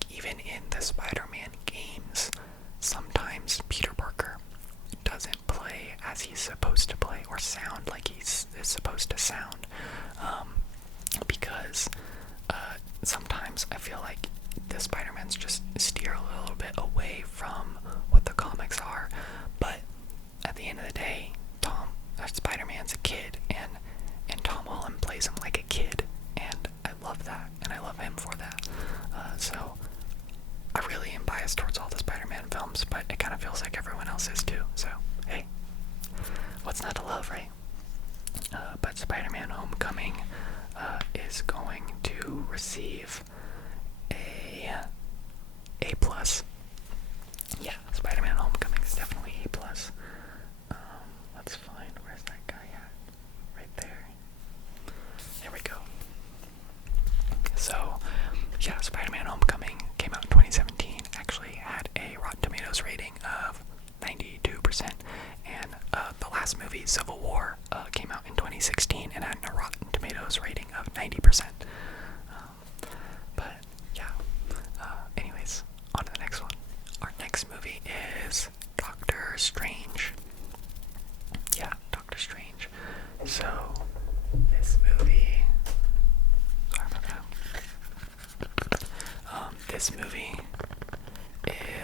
Even in the Spider-Man games, sometimes Peter Parker doesn't play as he's supposed to play or sound like is supposed to sound, because sometimes I feel like the Spider-Mans just steer a little bit away from what the comics are. But at the end of the day, Spider-Man's a kid, and Tom Holland plays him like a kid, and I love that, and I love him for that. So I really am biased towards all the Spider-Man films, but it kind of feels like everyone else is too. So hey, what's not to love, right? But Spider-Man Homecoming is going to receive A plus. Yeah, Spider-Man Homecoming is definitely A plus. Let's find, where's that guy at? Right there. There we go. So, yeah, Spider-Man Homecoming came out in 2017. Actually had a Rotten Tomatoes rating of 92%, and the last movie, Civil War, came out in 2016 and had a Rotten Tomatoes rating of 90%. But yeah, anyways, on to the next one. Our next movie is Doctor Strange. Yeah, Doctor Strange. So, this movie, sorry about that. This movie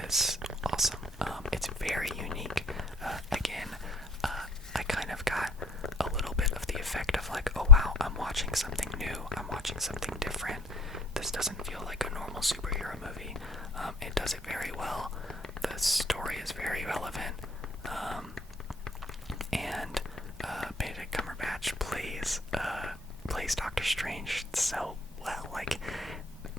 is awesome. It's very unique. Again, I kind of got a little bit of the effect of like, oh wow, I'm watching something new, I'm watching something different. This doesn't feel like a normal superhero movie. It does it very well. The story is very relevant. And Benedict Cumberbatch plays Doctor Strange so well. Like,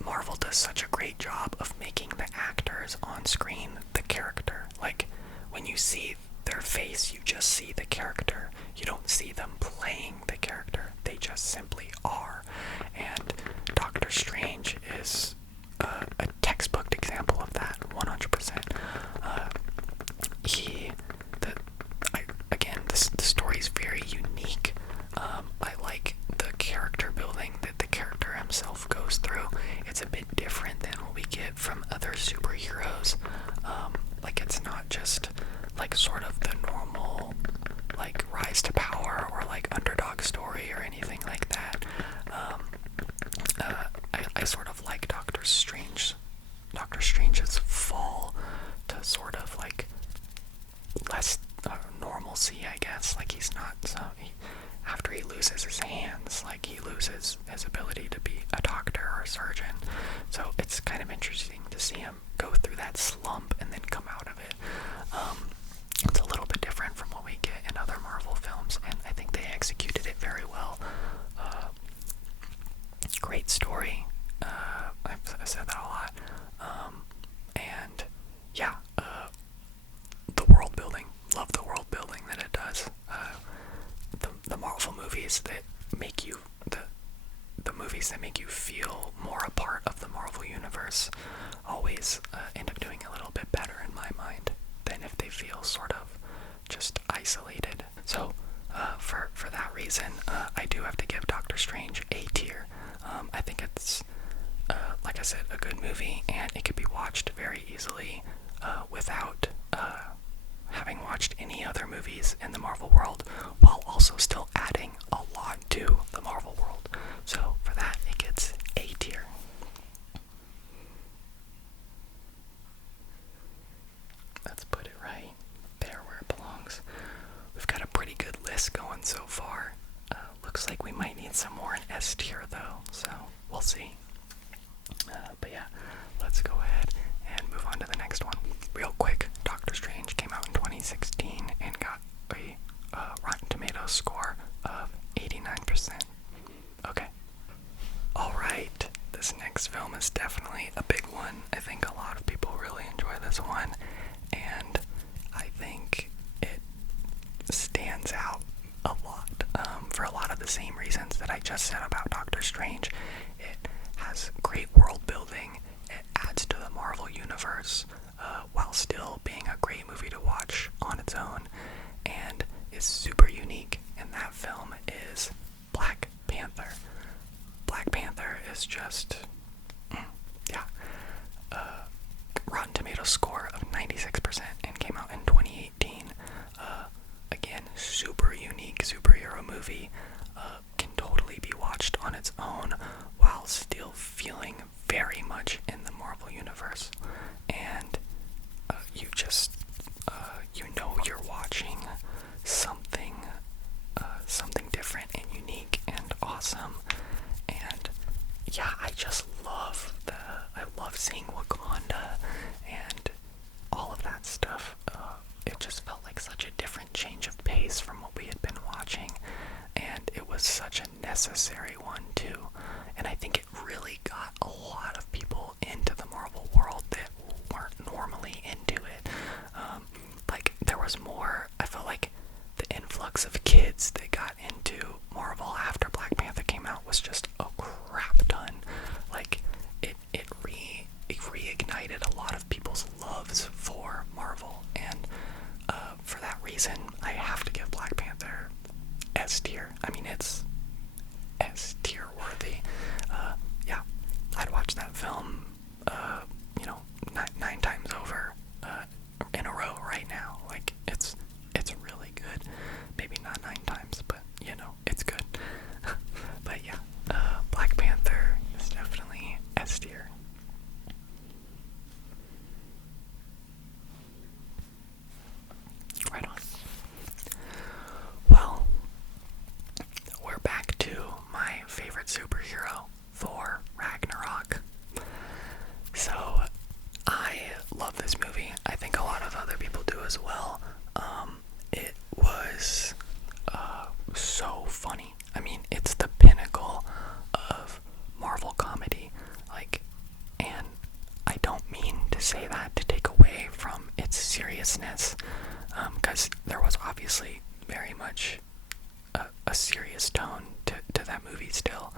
Marvel does such a great job of making the actors on screen the character. Like, when you see their face, you just see the character. You don't see them playing the character. They just simply are. And Doctor Strange is a textbook example of that, 100%. The story is very unique. I like the character building that the character himself goes through. It's a bit different than what we get from other superheroes. Like, it's not just like sort of the normal like rise to power or like underdog story or anything like that. I sort of like Doctor Strange's fall to sort of like less normalcy, I guess. Like, he's not after he loses his hands, like, he loses his ability to be a doctor or a surgeon. So it's kind of interesting to see him go through that slump and then come out of it. It's a little bit different from what we get in other Marvel films, and I think they executed it very well. Great story. I've said that a lot. And yeah, the world building. Love the world building that it does. The Marvel movies that make you the movies that make you feel more a part of the Marvel universe always end up doing a little bit better in my mind than if they feel sort of just isolated. So for that reason, I do have to give Doctor Strange A tier. I think it's like I said, a good movie, and it could be watched very easily without having watched any other movies in the Marvel world, while also still adding a lot to the Marvel world. So for that, it gets A tier. Let's put it right so far. Looks like we might need some more in S tier though, so we'll see. But yeah, let's go ahead and move on to the next one. Real quick, Doctor Strange came out in 2016 and got a Rotten Tomatoes score of 89%. Okay. Alright, this next film is definitely a big one. I think a lot of people really enjoy this one, and I think it stands out a lot for a lot of the same reasons that I just said about Doctor Strange. It has great world building, it adds to the Marvel universe while still being a great movie to watch on its own, and is super unique, and that film is Black Panther. Black Panther is just, yeah, Rotten Tomatoes score of 96% and came out in 2018. Again, super unique superhero movie, can totally be watched on its own while still feeling very much in the Marvel universe. And you just, you know you're watching something different and unique and awesome. And yeah, I love seeing Wakanda and all of that stuff. It just felt like such a different change of pace from what we had been watching, and it was such a necessary one too. And I think it really got a lot of people into the Marvel world that weren't normally into it. Like there was more, I felt like the influx of kids that got into Marvel after Black Panther came out was just a crap ton. Like it reignited a lot of people's loves for Marvel, and for that reason I have to give Black Panther S tier. I mean, it's S tier worthy. Yeah, I'd watch that film nine times over in a row right now. Like it's really good. Maybe not 9 times, but it's good. But yeah, Black Panther is definitely S tier. Right on. Well, we're back to my favorite superhero, Thor Ragnarok. So, I love this movie. I think a lot of other people do as well. It was so funny. I mean, it's the pinnacle of Marvel comedy. And I don't mean to say that to take away from its seriousness, because there was obviously very much a serious tone to that movie still.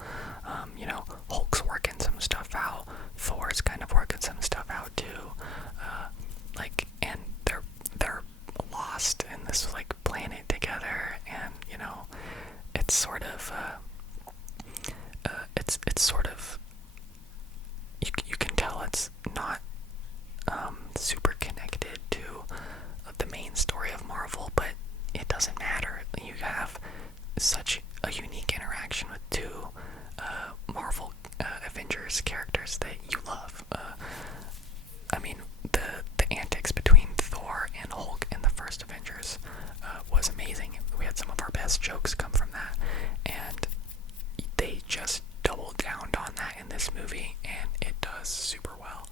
Hulk's working some stuff out, Thor's kind of working some stuff out too, and they're lost in this planet together, and it's sort of it's sort of, you can tell it's not super connected to the main story of Marvel, but it doesn't matter. You have such a unique interaction with two Marvel Avengers characters that you love. I mean, the antics between Thor and Hulk in the first Avengers was amazing. We had some of our best jokes come from that, and they just doubled down on that in this movie, and it does super well.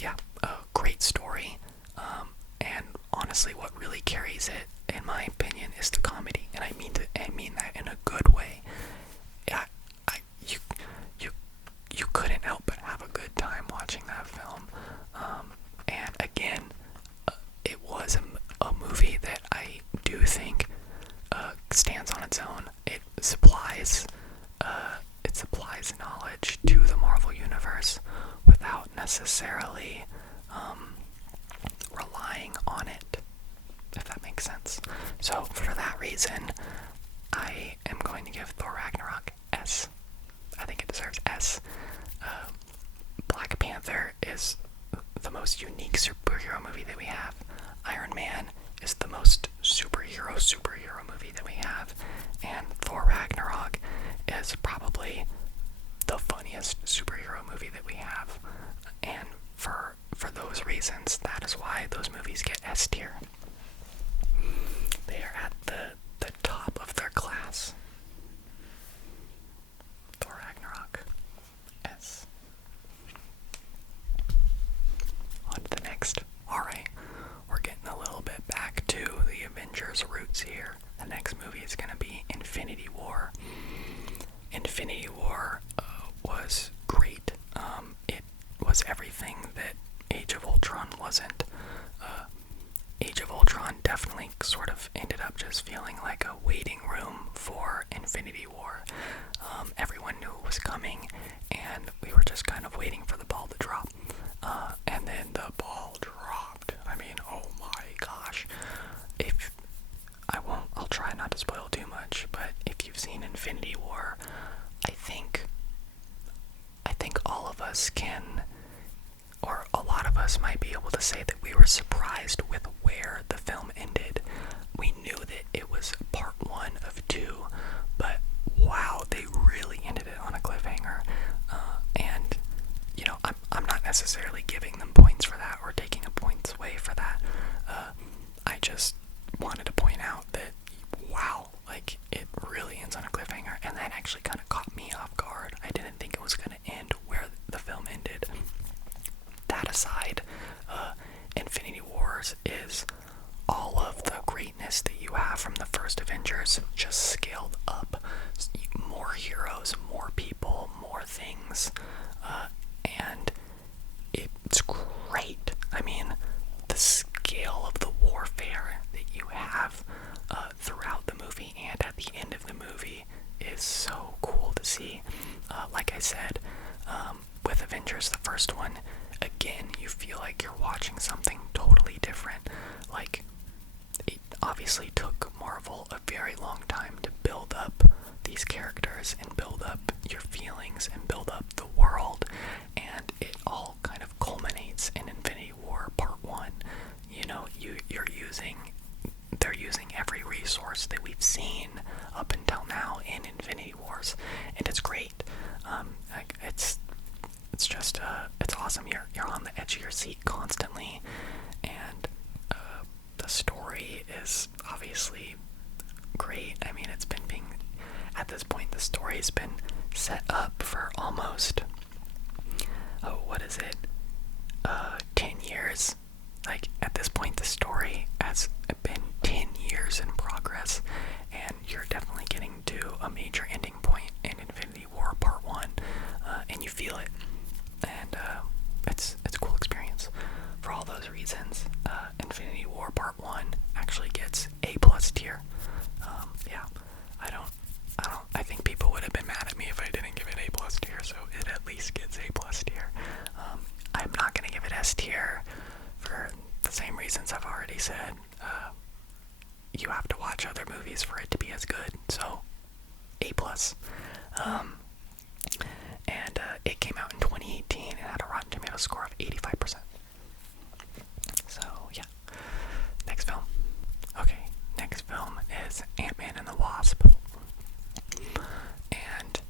Yeah, great story, and honestly, what really carries it, in my opinion, is the comedy, and I mean that in a good way. Yeah, you couldn't help but have a good time watching that film, and again, it was a movie that I do think stands on its own. It supplies knowledge to the Marvel universe without necessarily relying on it, if that makes sense. So for that reason, I am going to give Thor Ragnarok S. I think it deserves S. Black Panther is the most unique superhero movie that we have. Iron Man is the most superhero movie that we have, and Thor Ragnarok is probably the funniest superhero movie that we have. And for those reasons, that is why those movies get S tier. They are at the Infinity War. Everyone knew it was coming, and we were just kind of waiting for the ball to drop. And then the ball dropped. I mean, oh my gosh. I'll try not to spoil too much, but if you've seen Infinity War, I think all of us can, or a lot of us might be able to say that we were surprised with where the film ended. We knew that it was part one of two, but wow, they really ended it on a cliffhanger. And you know, I'm not necessarily giving them points for that or taking a points away for that. I just wanted to point out that wow, like it really ends on a cliffhanger, and that actually kind of caught me off guard. I didn't think it was going to end where the film ended. That aside, Infinity Wars is all of the greatness that you have from the first Avengers just scaled up. More heroes, more people, more things, and it's great. I mean, the scale of the warfare that you have throughout the movie and at the end of the movie is so cool to see. Like I said, with Avengers, the first one, again, you feel like you're watching something totally different. Like, it obviously took Marvel a very long time to build up these characters and build up your feelings and build up the world, and it all kind of culminates in Infinity War Part 1. You know, they're using every resource that we've seen up until now in Infinity Wars, and it's great. It's just it's awesome. You're on the edge of your seat constantly, and the story is obviously great. I mean, at this point, the story's been set up for almost, 10 years. Like, at this point, the story has been 10 years in progress, and you're definitely getting to a major ending point in Infinity War Part 1, and you feel it, and it's a cool experience. For all those reasons, Infinity War Part 1 actually gets A+ tier. Yeah, I think people would have been mad at me if I didn't give it A+ tier, so it at least gets A+ tier. I'm not going to give it S tier for the same reasons I've already said. You have to watch other movies for it to be as good, so A+. And it came out in 2018 and had a Rotten Tomatoes score of 85%. So, yeah. Next film. Okay, next film is Ant-Man and the Wasp. And,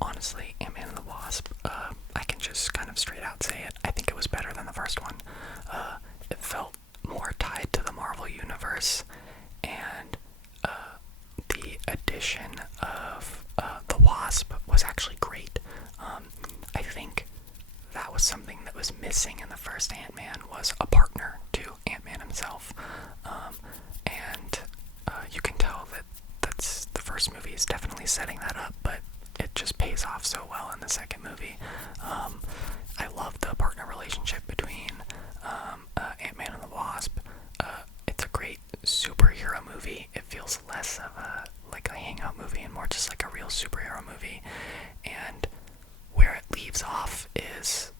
honestly, Ant-Man and the Wasp, I can just kind of straight out say it. I think it was better than the first one. It felt more tied to the Marvel Universe, and the addition of the Wasp was actually great. I think that was something that was missing in the first Ant-Man, was a partner to Ant-Man himself. And you can tell that the first movie is definitely setting that up, but it just pays off so well in the second movie. I love the partner relationship between Ant-Man and the Wasp. It's a great superhero movie. It feels less of a hangout movie and more just like a real superhero movie. And where it leaves off is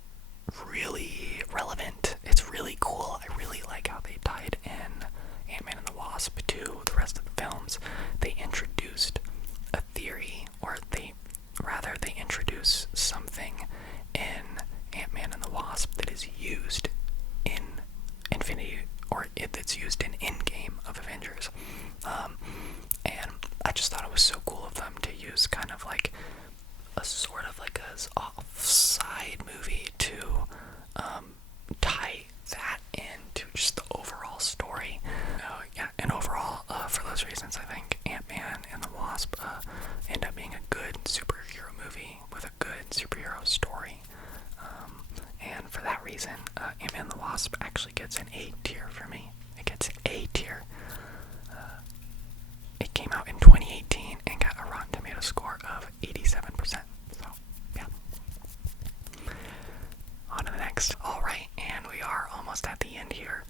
really relevant. It's really cool. I really like how they tied in Ant-Man and the Wasp to the rest of the films. They introduced a theory, or they introduce something in Ant-Man and the Wasp that is used in Infinity, or that's used in Endgame of Avengers. And I just thought it was so cool of them to use kind of like a sort of like a offside movie to tie that into just the overall story. And overall, for those reasons, I think Ant-Man and the Wasp end up being a good superhero movie with a good superhero story. And for that reason, Ant-Man and the Wasp actually gets an A tier for me. It gets A tier. It came out in 2018 and got a Rotten Tomatoes score of 87%. So, yeah. On to the next. Alright, and we are almost at the end here.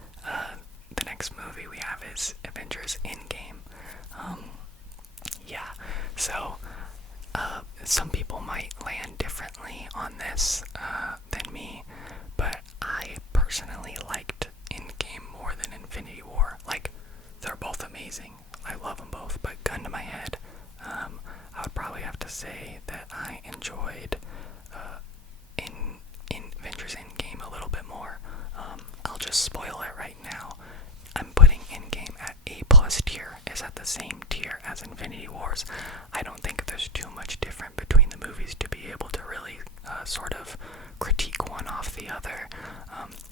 The next movie we have is Avengers Endgame. Yeah, So, some people might land differently on this than me, but I personally liked Endgame more than Infinity War. Like, they're both amazing. I love them both, but gun to my head, I would probably have to say that I enjoyed in Avengers Endgame a little bit more. I'll just spoil it right now. I'm putting Endgame at A+ tier. Is at the same tier as Infinity Wars. I don't think there's too much different between the movies to be able to really sort of critique one off the other.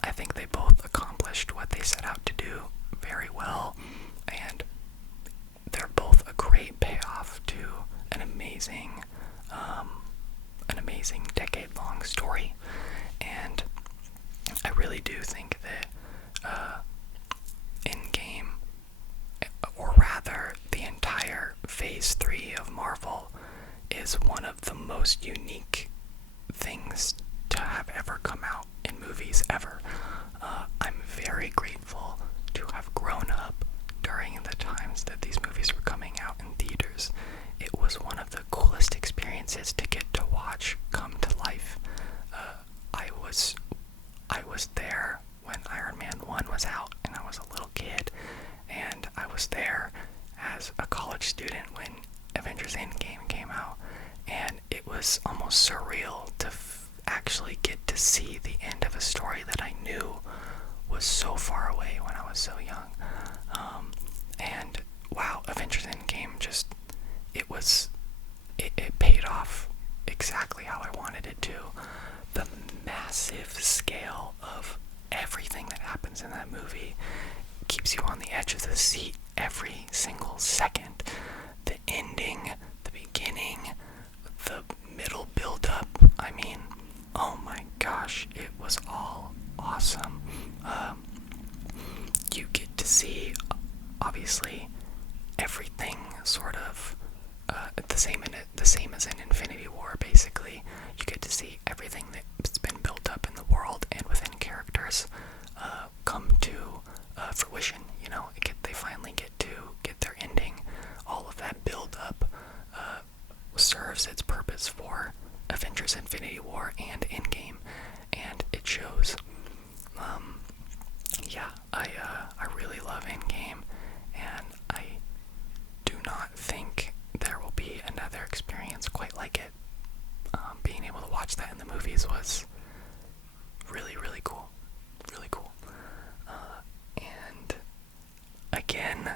I think they both accomplished what they set out to do very well, and they're both a great payoff to an amazing decade-long story. And I really do think that Endgame, or rather the entire Phase 3 of Marvel, is one of the most unique things to have ever come out in movies ever. I'm very grateful to have grown up during the times that these movies were coming out in theaters. It was one of the coolest experiences to get to watch come to life. I was there when Iron Man 1 was out, and I was a little kid, and I was there as a college student when Avengers Endgame came out, and it was almost surreal to actually get to see the end of a story that I knew was so far away when I was so young. And wow, Avengers Endgame it paid off exactly how I wanted it to. The massive scale of everything that happens in that movie keeps you on the edge of the seat every single second. The ending, the beginning, the middle build-up, I mean, oh my gosh, it was all awesome. You get to see, obviously, everything sort of the same as in Infinity War. Basically, you get to see everything that's been built up in the world and within characters come to fruition. You know, they finally get to get their ending. All of that build up serves its purpose for Avengers Infinity War and Endgame, and it shows. I really love Endgame, and I do not think there will be another experience quite like it. Being able to watch that in the movies was really, really cool. Really cool. And again,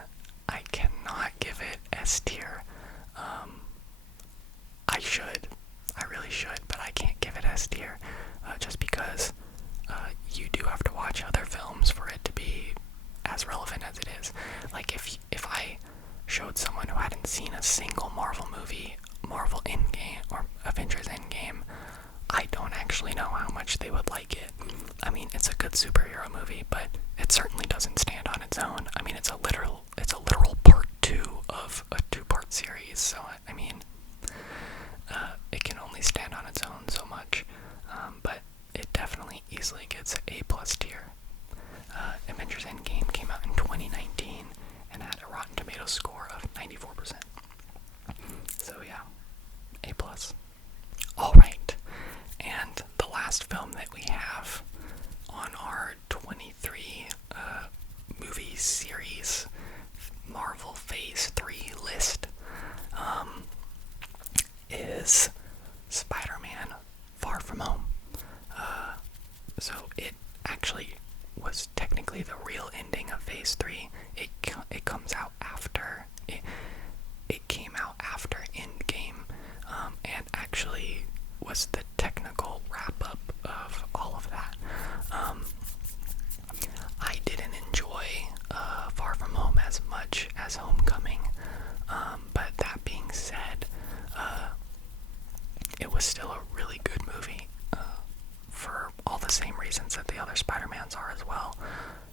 I cannot give it S tier. I should. I really should, but I can't give it S tier. Just because you do have to watch other films for it to be as relevant as it is. Like, if I showed someone who hadn't seen a single Marvel movie, Marvel Endgame, or Avengers Endgame, I don't actually know how much they would like it. I mean, it's a good superhero movie, but it certainly doesn't stand on its own. I mean, it's a literal part 2 of a 2-part series, so, I mean, it can only stand on its own so much, but it definitely easily gets an A+ tier. Avengers Endgame came out in 2019 and had a Rotten Tomatoes score of 94%. So yeah, A+. Alright, and the last film that we have on our 23 movie series Marvel Phase 3 list is Spider-Man Far From Home. So it actually was technically the real ending of Phase 3. It comes out after it came out after Endgame, and actually was the technical wrap-up of all of that. I didn't enjoy Far From Home as much as Homecoming, but that being said, it was still a really good movie, for all the same reasons that the other Spider-Mans are as well.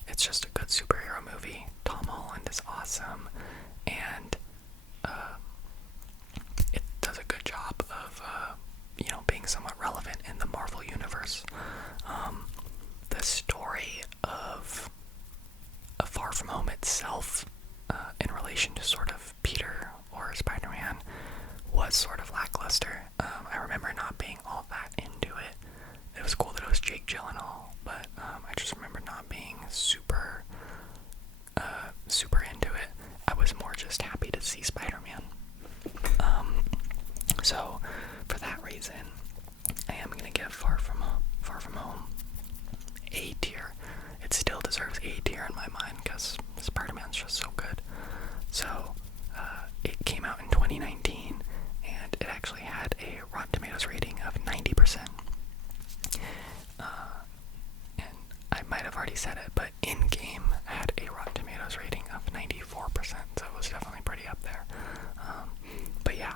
It's just a good superhero movie. Tom Holland is awesome, and it does a good job of being somewhat relevant in the Marvel universe. The story of Far From Home itself, in relation to sort of Peter or Spider-Man, was sort of lackluster. I remember not being all that into it. It was cool that it was Jake Gyllenhaal, but I just remember not being super into it. I was more just happy to see Spider-Man. So for that reason, I am gonna give Far From Home A tier. It still deserves A tier in my mind because Spider-Man's just so good. So it came out in 2019, and it actually had a Rotten Tomatoes rating of 90%. And I might have already said it, but In-Game had a Rotten Tomatoes rating of 94%, so it was definitely pretty up there. But yeah,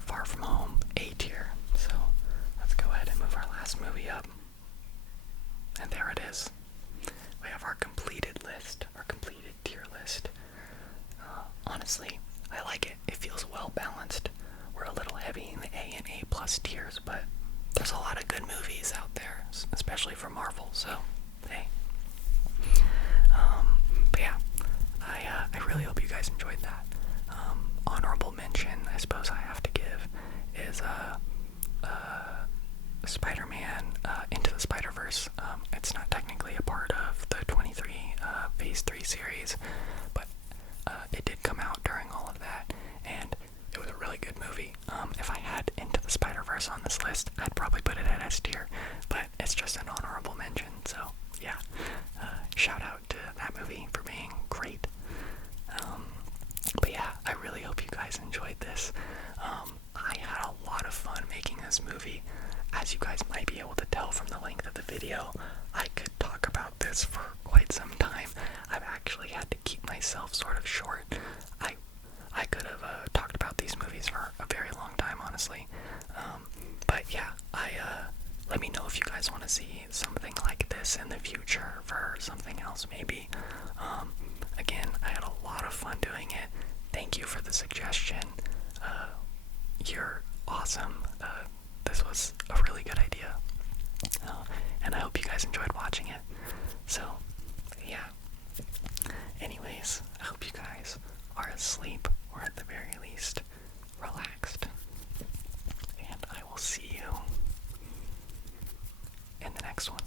Far From Home, A tier. So let's go ahead and move our last movie up. And there it is. We have our completed list, our completed tier list. Honestly, I like it. It feels well balanced. We're a little heavy in the A and A plus tiers, but there's a lot of good movies out there, especially for Marvel, so hey. But yeah, I really hope you guys enjoyed that. Honorable mention, I suppose I have to give, is Spider-Man Into the Spider-Verse. It's not technically a part of the 23 Phase 3 series, but it did come out during all of that, and it was a really good movie. If I had Into the Spider-Verse on this list, I'd probably put it at S tier, but it's just an honorable mention, so yeah. Shout out to that movie for being great. But yeah, I really hope you guys enjoyed this. I had a lot of fun making this movie. As you guys might be able to tell from the length of the video, I could talk about this for quite some time. I've actually had to keep myself sort of short. I could have talked about these movies for a very long time, honestly. But yeah, let me know if you guys want to see something like this in the future for something else maybe. Again, I had a lot of fun doing it. Thank you for the suggestion. You're awesome. This was a really good idea. And I hope you guys enjoyed watching it. So, yeah. Anyways, I hope you guys are asleep, or at the very least, relaxed. And I will see you in the next one.